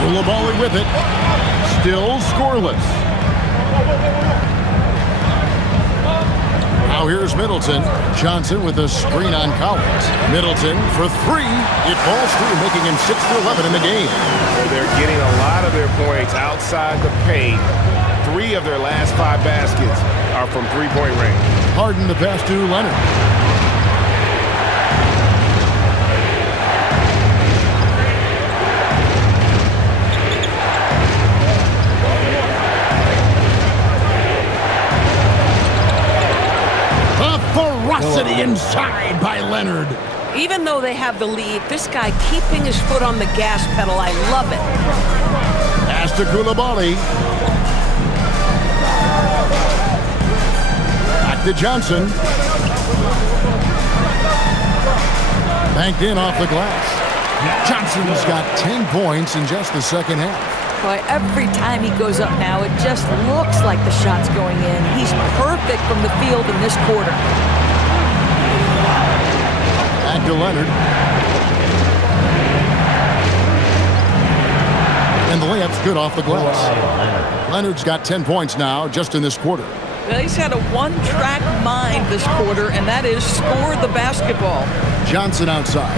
Coulibaly with it. Still scoreless. Now here's Middleton. Johnson with a screen on Collins. Middleton for 3. It falls through, making him 6 for 11 in the game. They're getting a lot of their points outside the paint. 3 of their last 5 baskets are from three-point range. Harden the pass to Leonard. Ferocity inside by Leonard. Even though they have the lead, this guy keeping his foot on the gas pedal, I love it. Pass to Coulibaly. Back to Johnson. Banked in off the glass. Johnson's got 10 points in just the second half. Boy, every time he goes up now, it just looks like the shot's going in. He's perfect from the field in this quarter. Back to Leonard. And the layup's good off the glass. Leonard's got 10 points now just in this quarter. Well, he's had a one-track mind this quarter, and that is score the basketball. Johnson outside.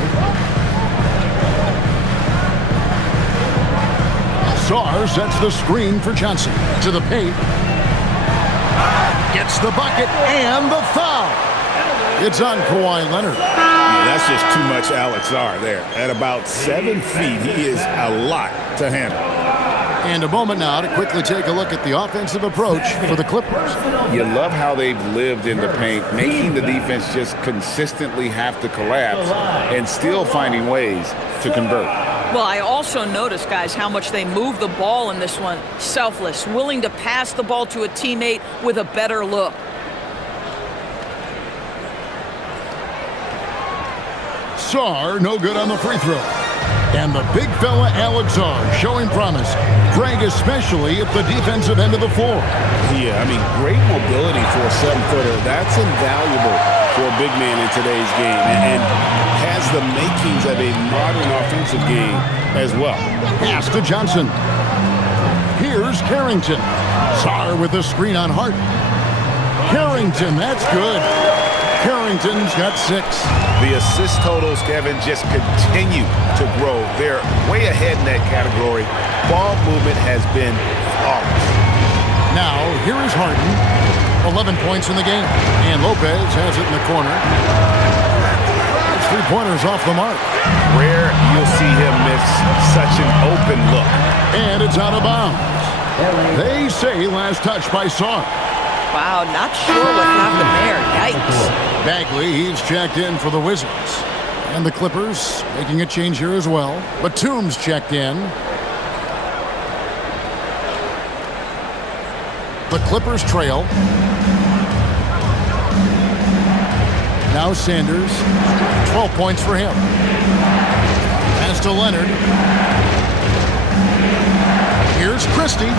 Sarr sets the screen for Johnson. To the paint. Gets the bucket and the foul. It's on Kawhi Leonard. That's just too much Alex R there. At about 7 feet, he is a lot to handle. And a moment now to quickly take a look at the offensive approach for the Clippers. You love how they've lived in the paint, making the defense just consistently have to collapse and still finding ways to convert. Well, I also noticed, guys, how much they move the ball in this one. Selfless, willing to pass the ball to a teammate with a better look. Sarr, no good on the free throw. And the big fella Alex R showing promise. Greg especially at the defensive end of the floor. Yeah, I mean, great mobility for a 7-footer. That's invaluable for a big man in today's game and has the makings of a modern offensive game as well. Pass to Johnson. Here's Carrington. Sarr with a screen on Hart. Carrington, that's good. Carrington's got 6. The assist totals, Kevin, just continue to grow. They're way ahead in that category. Ball movement has been flawless. Now, here is Harden. 11 points in the game. And Lopez has it in the corner. It's 3-pointers off the mark. Rare you'll see him miss such an open look. And it's out of bounds. They say last touch by Sarr. Wow, not sure what happened there. Yikes. Bagley, he's checked in for the Wizards. And the Clippers making a change here as well. Batum's checked in. The Clippers trail. Now Sanders. 12 points for him. Pass to Leonard. Here's Christie.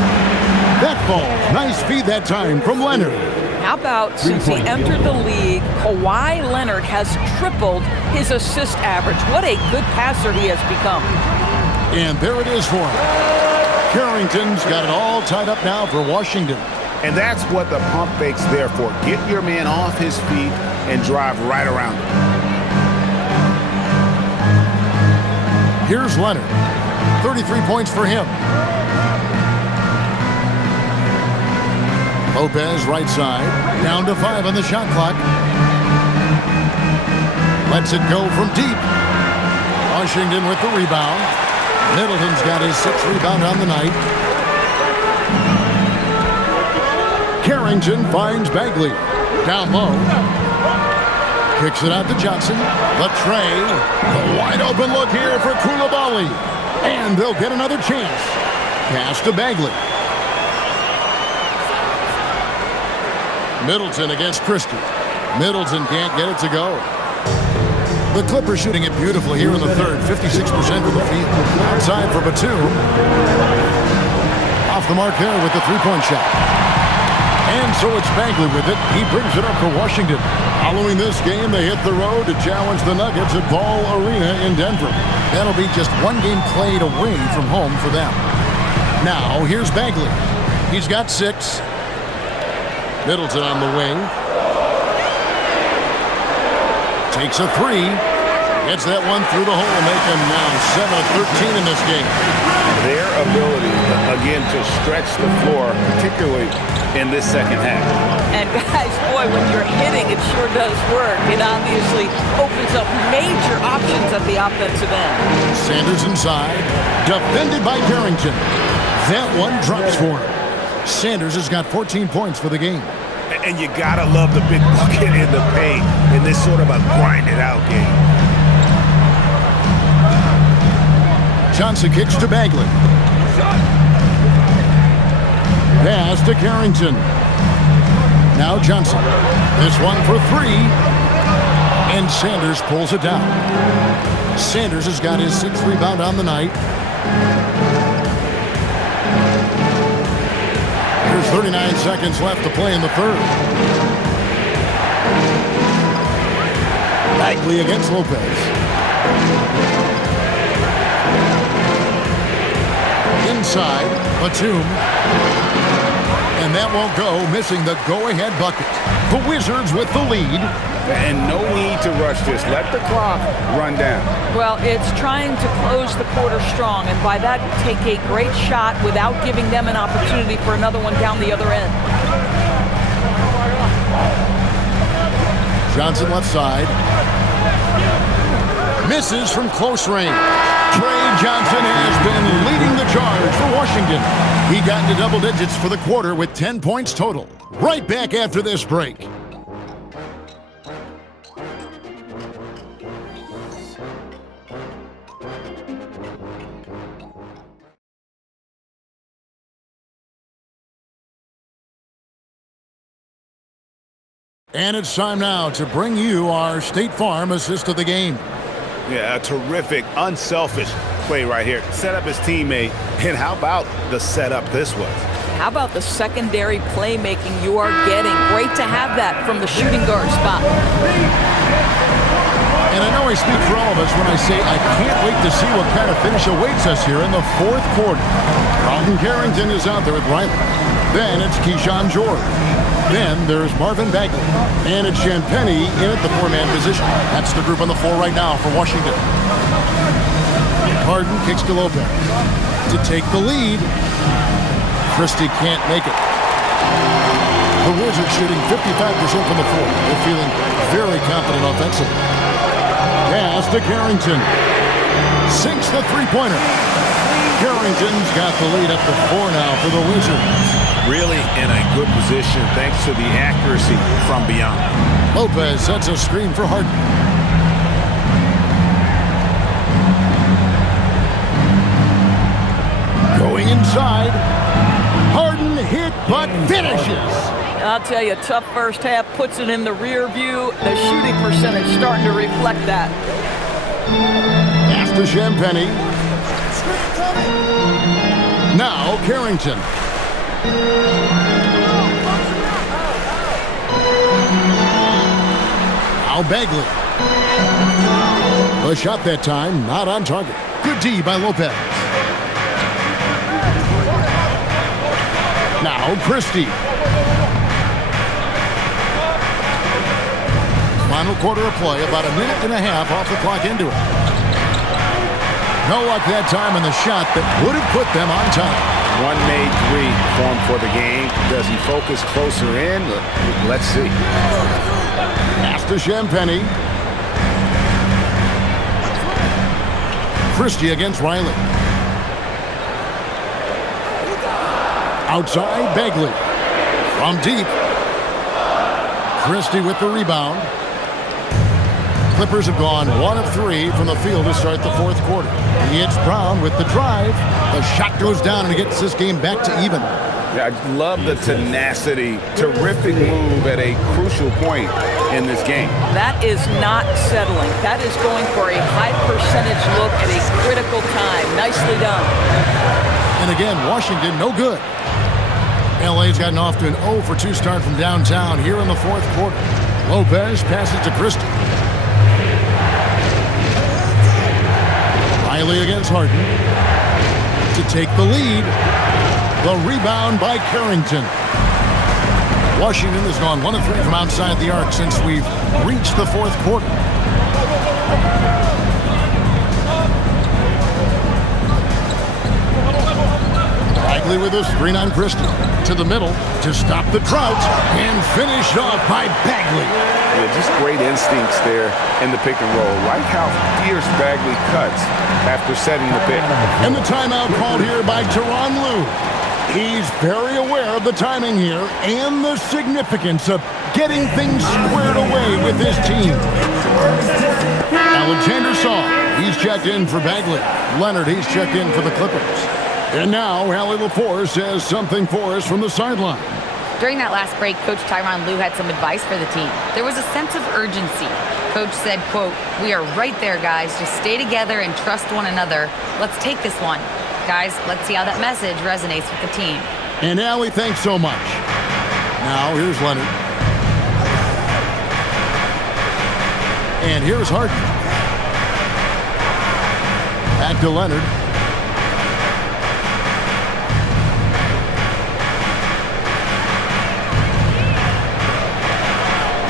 That ball. Nice feed that time from Leonard. How about since he entered the league, Kawhi Leonard has tripled his assist average. What a good passer he has become. And there it is for him. Carrington's got it all tied up now for Washington. And that's what the pump fake's there for. Get your man off his feet and drive right around him. Here's Leonard. 33 points for him. Lopez right side. Down to 5 on the shot clock. Lets it go from deep. Washington with the rebound. Middleton's got his 6th rebound on the night. Carrington finds Bagley. Down low. Kicks it out to Johnson. The tray. The wide open look here for Koulibaly. And they'll get another chance. Pass to Bagley. Middleton against Christie. Middleton can't get it to go. The Clippers shooting it beautifully here in the third. 56% of the field. Outside for Batum. Off the mark there with the three-point shot. And so it's Bagley with it. He brings it up for Washington. Following this game, they hit the road to challenge the Nuggets at Ball Arena in Denver. That'll be just one game played away from home for them. Now, here's Bagley. He's got 6. Middleton on the wing. Takes a 3. Gets that one through the hole, making now 7 of 13 in this game. Their ability, again, to stretch the floor, particularly in this second half. And guys, boy, when you're hitting, it sure does work. It obviously opens up major options at the offensive end. Sanders inside. Defended by Carrington. That one drops for him. Sanders has got 14 points for the game. And you gotta love the big bucket in the paint in this sort of a grind-it-out game. Johnson kicks to Bagley. Pass to Carrington. Now Johnson. This one for 3. And Sanders pulls it down. Sanders has got his 6th rebound on the night. There's 39 seconds left to play in the third. Bagley against Lopez. Inside, Batum. And that won't go, missing the go-ahead bucket. The Wizards with the lead. And no need to rush this. Let the clock run down. Well, it's trying to close the quarter strong, and by that, take a great shot without giving them an opportunity for another one down the other end. Johnson left side. misses from close range. Trey Johnson has been leading the charge for Washington. He got into double digits for the quarter with 10 points total. Right back after this break. And it's time now to bring you our State Farm assist of the game. Yeah, a terrific, unselfish play right here. Set up his teammate, and how about the setup this was? How about the secondary playmaking you are getting? Great to have that from the shooting guard spot. And I know I speak for all of us when I say I can't wait to see what kind of finish awaits us here in the fourth quarter. Ron Carrington is out there with Riley. Then it's Keyshawn George. Then there's Marvin Bagley. And it's Champagnie in at the four-man position. That's the group on the floor right now for Washington. Harden kicks to Lopez to take the lead. Christie can't make it. The Wizards shooting 55% from the floor. They're feeling very confident offensively. Pass to Carrington. Sinks the three-pointer. Carrington's got the lead up to 4 now for the Wizards. Really in a good position thanks to the accuracy from beyond. Lopez sets a screen for Harden. Going inside. Harden hit but finishes. I'll tell you, tough first half, puts it in the rear view. The shooting percentage starting to reflect that. Pass to Champagnie. Now Carrington. Now Bagley. The shot that time, not on target. Good D by Lopez. Now Christie. Final quarter of play, about a minute and a half off the clock into it. No luck that time in the shot that would have put them on top. One made three formed for the game. Does he focus closer in? Let's see. Pass to Champagnie. Christie against Riley. Outside, Bagley. From deep. Christie with the rebound. Clippers have gone 1 of 3 from the field to start the fourth quarter. It's Brown with the drive. The shot goes down and it gets this game back to even. Yeah, I love the tenacity. Terrific move at a crucial point in this game. That is not settling. That is going for a high percentage look at a critical time. Nicely done. And again, Washington, no good. LA's gotten off to an 0 for 2 start from downtown here in the fourth quarter. Lopez passes to Christie. Riley against Harden to take the lead. The rebound by Carrington. Washington has gone 1 of 3 from outside the arc since we've reached the fourth quarter. Bagley with a screen on Christie. To the middle to stop the drought and finished off by Bagley. Yeah, just great instincts there in the pick and roll. Like how fierce Bagley cuts after setting the pick. And the timeout called here by Tyronn Lue. He's very aware of the timing here and the significance of getting things squared away with his team. Alexander Saw, he's checked in for Bagley. Leonard, he's checked in for the Clippers. And now, Allie LaForce says something for us from the sideline. During that last break, Coach Tyronn Lue had some advice for the team. There was a sense of urgency. Coach said, quote, "We are right there, guys. Just stay together and trust one another. Let's take this one. Guys, let's see how that message resonates with the team." And Allie, thanks so much. Now, here's Leonard. And here's Harden. Back to Leonard.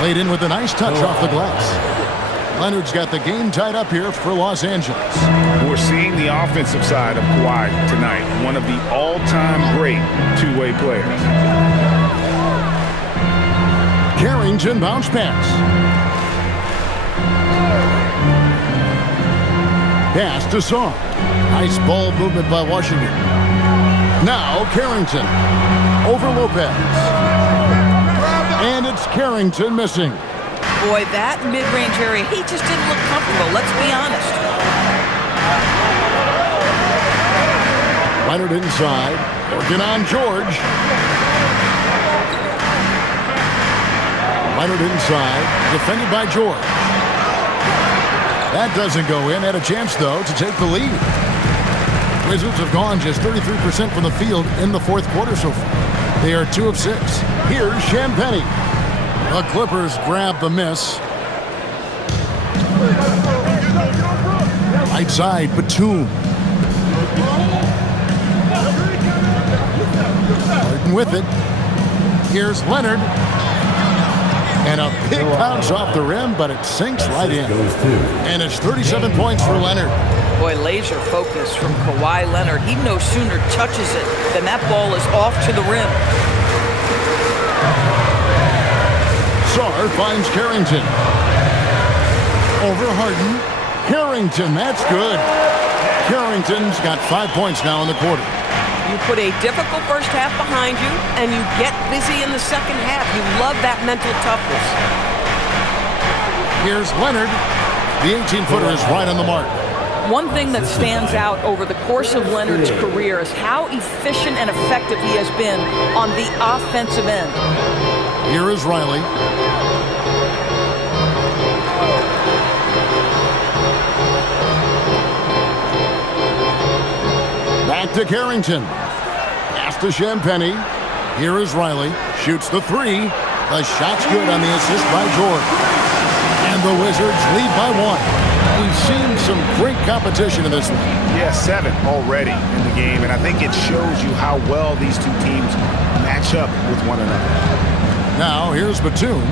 Laid in with a nice touch off the glass. Leonard's got the game tied up here for Los Angeles. We're seeing the offensive side of Kawhi tonight. One of the all-time great two-way players. Carrington bounce pass. Pass to Song. Nice ball movement by Washington. Now Carrington over Lopez. And it's Carrington missing. Boy, that mid-range area, he just didn't look comfortable. Let's be honest. Leonard inside. Working on George. Leonard inside. Defended by George. That doesn't go in. Had a chance, though, to take the lead. Wizards have gone just 33% from the field in the fourth quarter so far. They are 2 of 6. Here's Champagnie. The Clippers grab the miss. Right side, Batum. Harden with it. Here's Leonard. And a big bounce off the rim, but it sinks right in. And it's 37 points for Leonard. Boy, laser focus from Kawhi Leonard. He no sooner touches it than that ball is off to the rim. Sarr finds Carrington. Over Harden. Carrington, that's good. Carrington's got 5 points now in the quarter. You put a difficult first half behind you, and you get busy in the second half. You love that mental toughness. Here's Leonard. The 18-footer is right on the mark. One thing that stands out over the course of Leonard's career is how efficient and effective he has been on the offensive end. Here is Riley. Back to Carrington. Pass to Champagnie. Here is Riley. Shoots the 3. The shot's good on the assist by George. And the Wizards lead by 1. We've seen some great competition in this one. Yeah, 7 already in the game, and I think it shows you how well these two teams match up with one another. Now, here's Batum.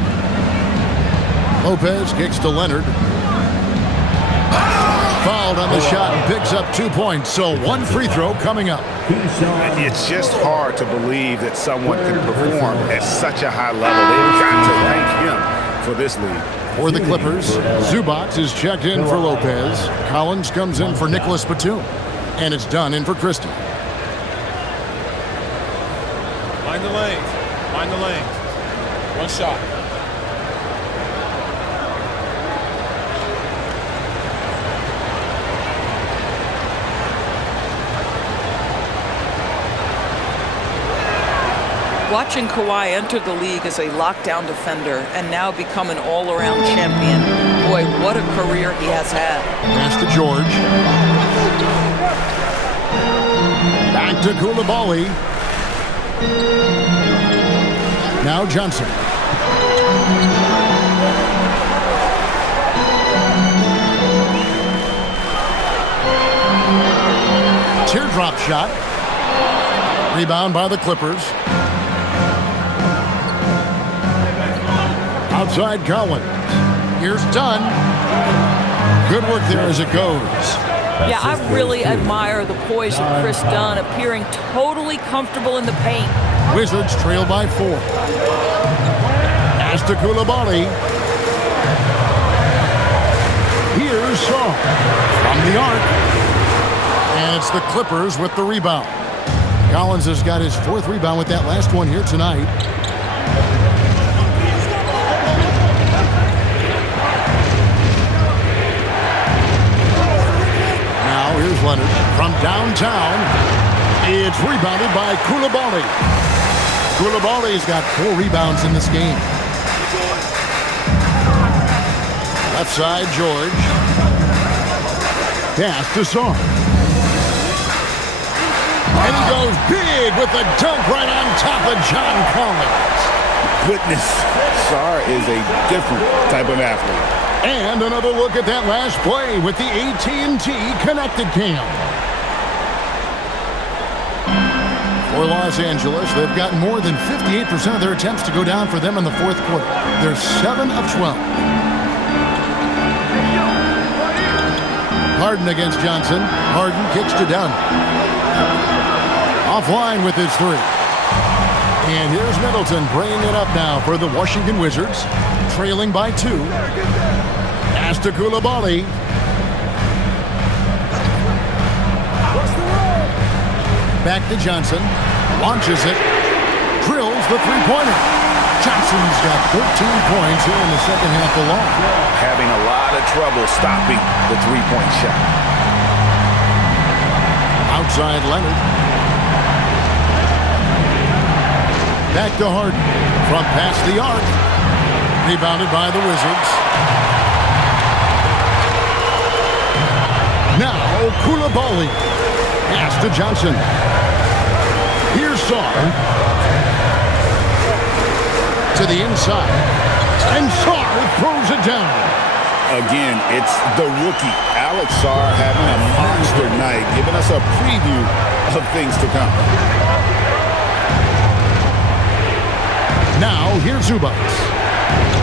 Lopez kicks to Leonard. Fouled on the shot and picks up 2 points, so 1 free throw coming up. It's just hard to believe that someone can perform at such a high level. They've got to thank him for this lead. For the Clippers, Zubac is checked in for Lopez. Collins comes in for Nicholas Batum. And it's done in for Christie. Mind the lanes. Mind the lanes. 1 shot. Watching Kawhi enter the league as a lockdown defender and now become an all-around champion. Boy, what a career he has had. Pass to George. Back to Koulibaly. Now Johnson. Teardrop shot. Rebound by the Clippers. Outside Collins. Here's Dunn. Good work there as it goes. Yeah, I really admire the poise of Chris Dunn, appearing totally comfortable in the paint. Wizards trail by 4. Pass to Koulibaly. Here's Shaw from the arc. And it's the Clippers with the rebound. Collins has got his 4th rebound with that last one here tonight. Now here's Leonard from downtown. It's rebounded by Koulibaly. Koulibaly's got 4 rebounds in this game. Left side, George. Pass to Sarr. And he goes big with the dunk right on top of John Collins. Goodness, Sarr is a different type of athlete. And another look at that last play with the AT&T Connected Cam. For Los Angeles, they've gotten more than 58% of their attempts to go down for them in the fourth quarter. They're 7 of 12. Harden against Johnson. Harden kicks to Dunn. Offline with his 3. And here's Middleton bringing it up now for the Washington Wizards, trailing by 2. Pass to Koulibaly. Back to Johnson. Launches it. Drills the three-pointer. Johnson's got 13 points here in the second half alone. Having a lot of trouble stopping the three-point shot. Outside Leonard. Back to Harden. From past the arc. Rebounded by the Wizards. Now Koulibaly. Pass to Johnson. Here's Sarr. To the inside. And Sarr throws it down. Again, it's the rookie, Alex Sarr, having a monster night, giving us a preview of things to come. Now, here's Zubac.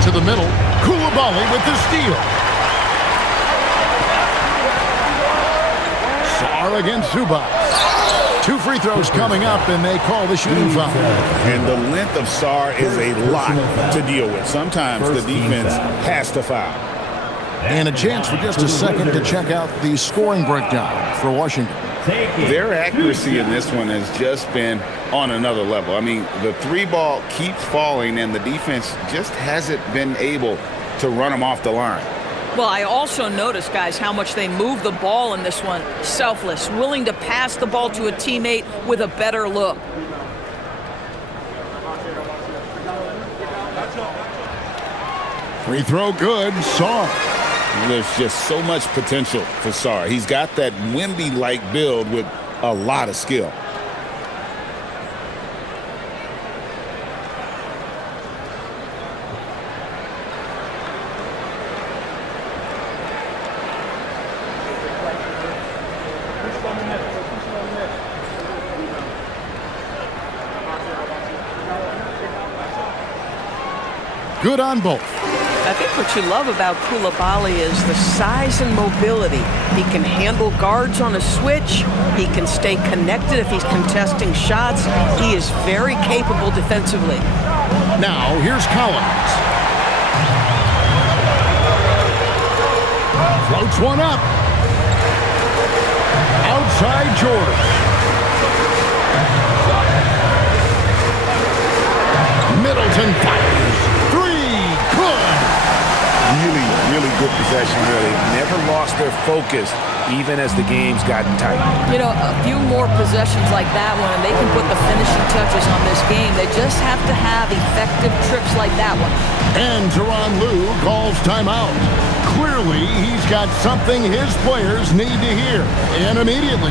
To the middle. Koulibaly with the steal. Sarr against Zubac. 2 free throws coming up, and they call the shooting foul. And the length of Sarr is a lot to deal with. Sometimes the defense has to foul. And a chance for just a second to check out the scoring breakdown for Washington. Their accuracy in this one has just been on another level. I mean, the three ball keeps falling, and the defense just hasn't been able to run them off the line. Well, I also noticed, guys, how much they move the ball in this one. Selfless, willing to pass the ball to a teammate with a better look. Free throw good. Sarr. There's just so much potential for Sarr. He's got that Wemby-like build with a lot of skill. Good on both. I think what you love about Koulibaly is the size and mobility. He can handle guards on a switch. He can stay connected if he's contesting shots. He is very capable defensively. Now, here's Collins. Floats one up. Outside George. Middleton fires. Really good possession here. They've never lost their focus, even as the game's gotten tight. You know, a few more possessions like that one, and they can put the finishing touches on this game. They just have to have effective trips like that one. And Tyronn Lue calls timeout. Clearly, he's got something his players need to hear, and immediately.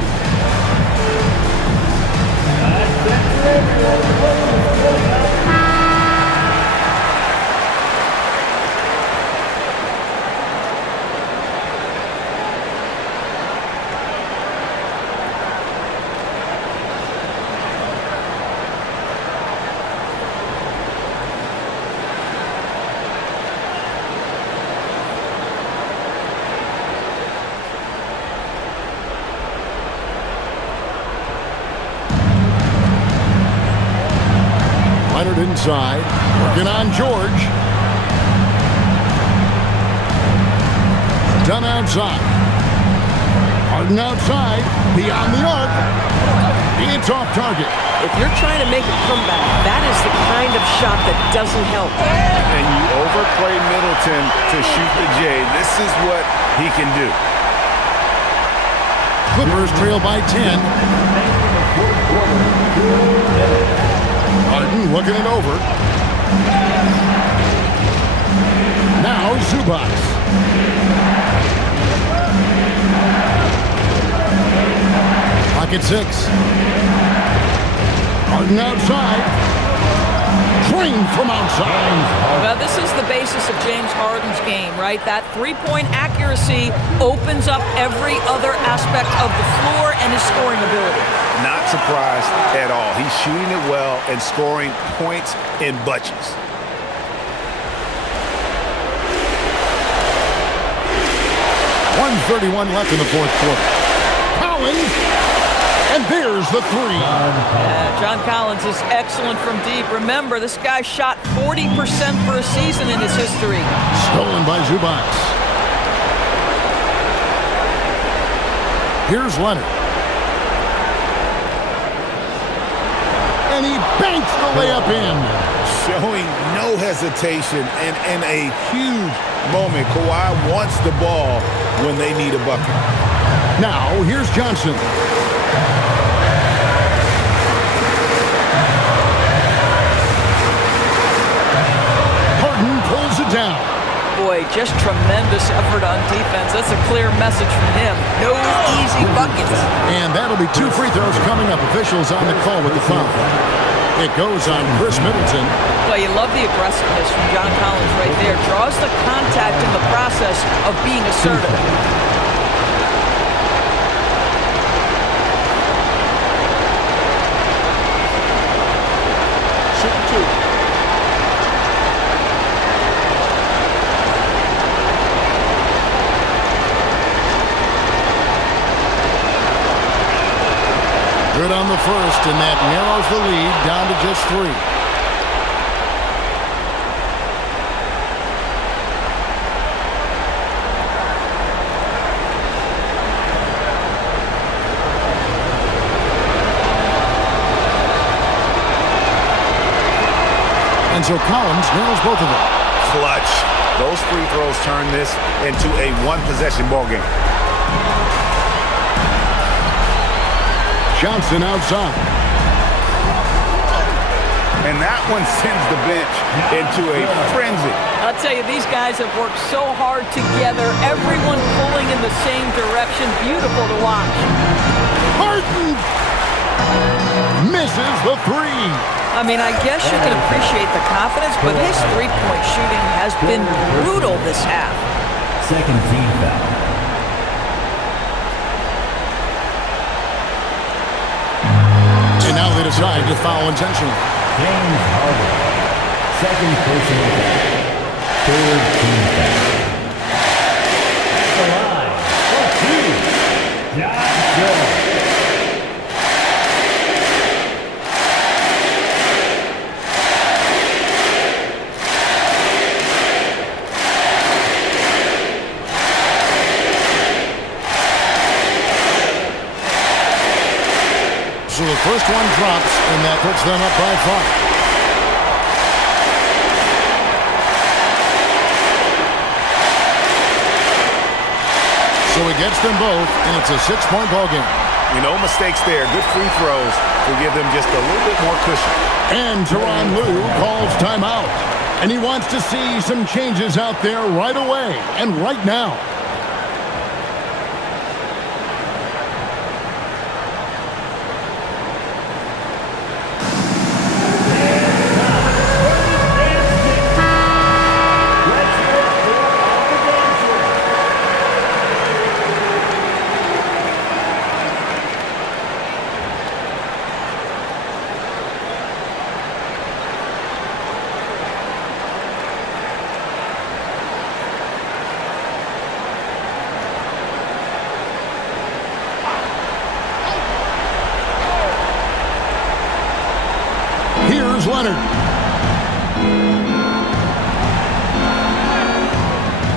Leonard inside, working on George. Done outside. Harden outside, beyond the arc. It's off target. If you're trying to make a comeback, that is the kind of shot that doesn't help. And you overplay Middleton to shoot the J. This is what he can do. Clippers trail by 10. Harden looking it over. Now Zubac. Pocket 6. Harden outside. Drained from outside. Well, this is the basis of James Harden's game, right? That three-point accuracy opens up every other aspect of the floor and his scoring ability. Not surprised at all. He's shooting it well and scoring points in bunches. .131 left in the fourth quarter. Collins, and there's the three. John Collins is excellent from deep. Remember, this guy shot 40% for a season in his history. Stolen by Zubac. Here's Leonard. banks the layup in. Showing no hesitation and in a huge moment. Kawhi wants the ball when they need a bucket. Now, here's Johnson. Harden pulls it down. Boy, just tremendous effort on defense. That's a clear message from him. No easy buckets. And that'll be 2 free throws coming up. Officials on the call with the foul. It goes on Chris Middleton. Well, you love the aggressiveness from John Collins right there. Draws the contact in the process of being assertive. Good on the first, and that narrows the lead down to just 3. And so Collins nails both of them. Clutch. Those free throws turn this into a one-possession ball game. Johnson outside. And that one sends the bench into a frenzy. I'll tell you, these guys have worked so hard together. Everyone pulling in the same direction. Beautiful to watch. Harden misses the 3. I mean, I guess you can appreciate the confidence, but his three-point shooting has been brutal this half. Second team foul. And now they decide to foul intentionally. James Harden. Second personal foul. Third team foul. The line for 2. Johnson. So the first one drops, and that puts them up by 5. So he gets them both, and it's a 6-point ball game. No mistakes there. Good free throws to give them just a little bit more cushion. And Tyronn Lue calls timeout. And he wants to see some changes out there right away and right now. Leonard.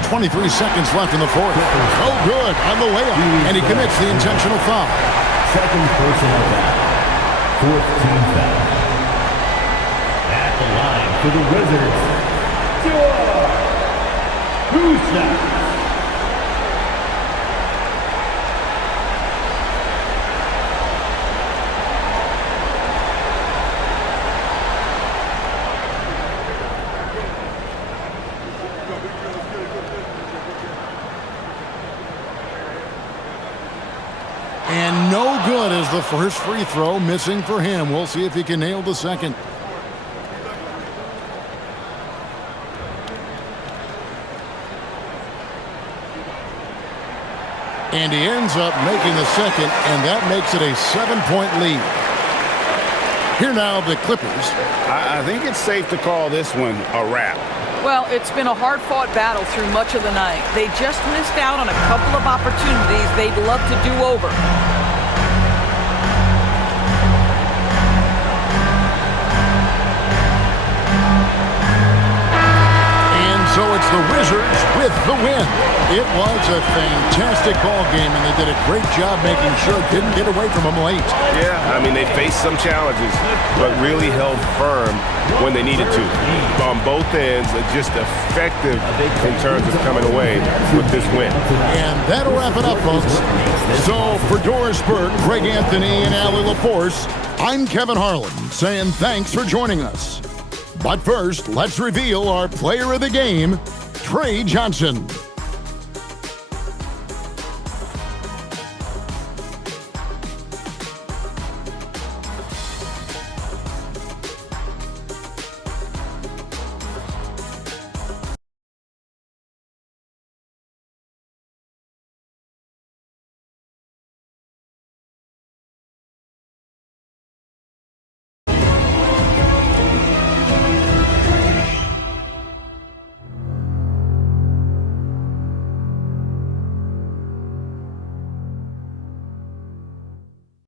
23 seconds left in the fourth. Oh, good on the layup. And he commits the intentional foul. Second personal foul. Fourth team foul. At the line for the Wizards, Tuah. And no good as the first free throw missing for him. We'll see if he can nail the second. And he ends up making the second, and that makes it a 7-point lead. Here now, the Clippers. I think it's safe to call this one a wrap. Well, it's been a hard-fought battle through much of the night. They just missed out on a couple of opportunities they'd love to do over. And so it's the Wizards with the win. It was a fantastic ball game, and they did a great job making sure it didn't get away from them late. Yeah, I mean, they faced some challenges, but really held firm when they needed to. On both ends, just effective in terms of coming away with this win. And that'll wrap it up, folks. So for Doris Burke, Craig Anthony, and Allie LaForce, I'm Kevin Harlan saying thanks for joining us. But first, let's reveal our player of the game, Trey Johnson.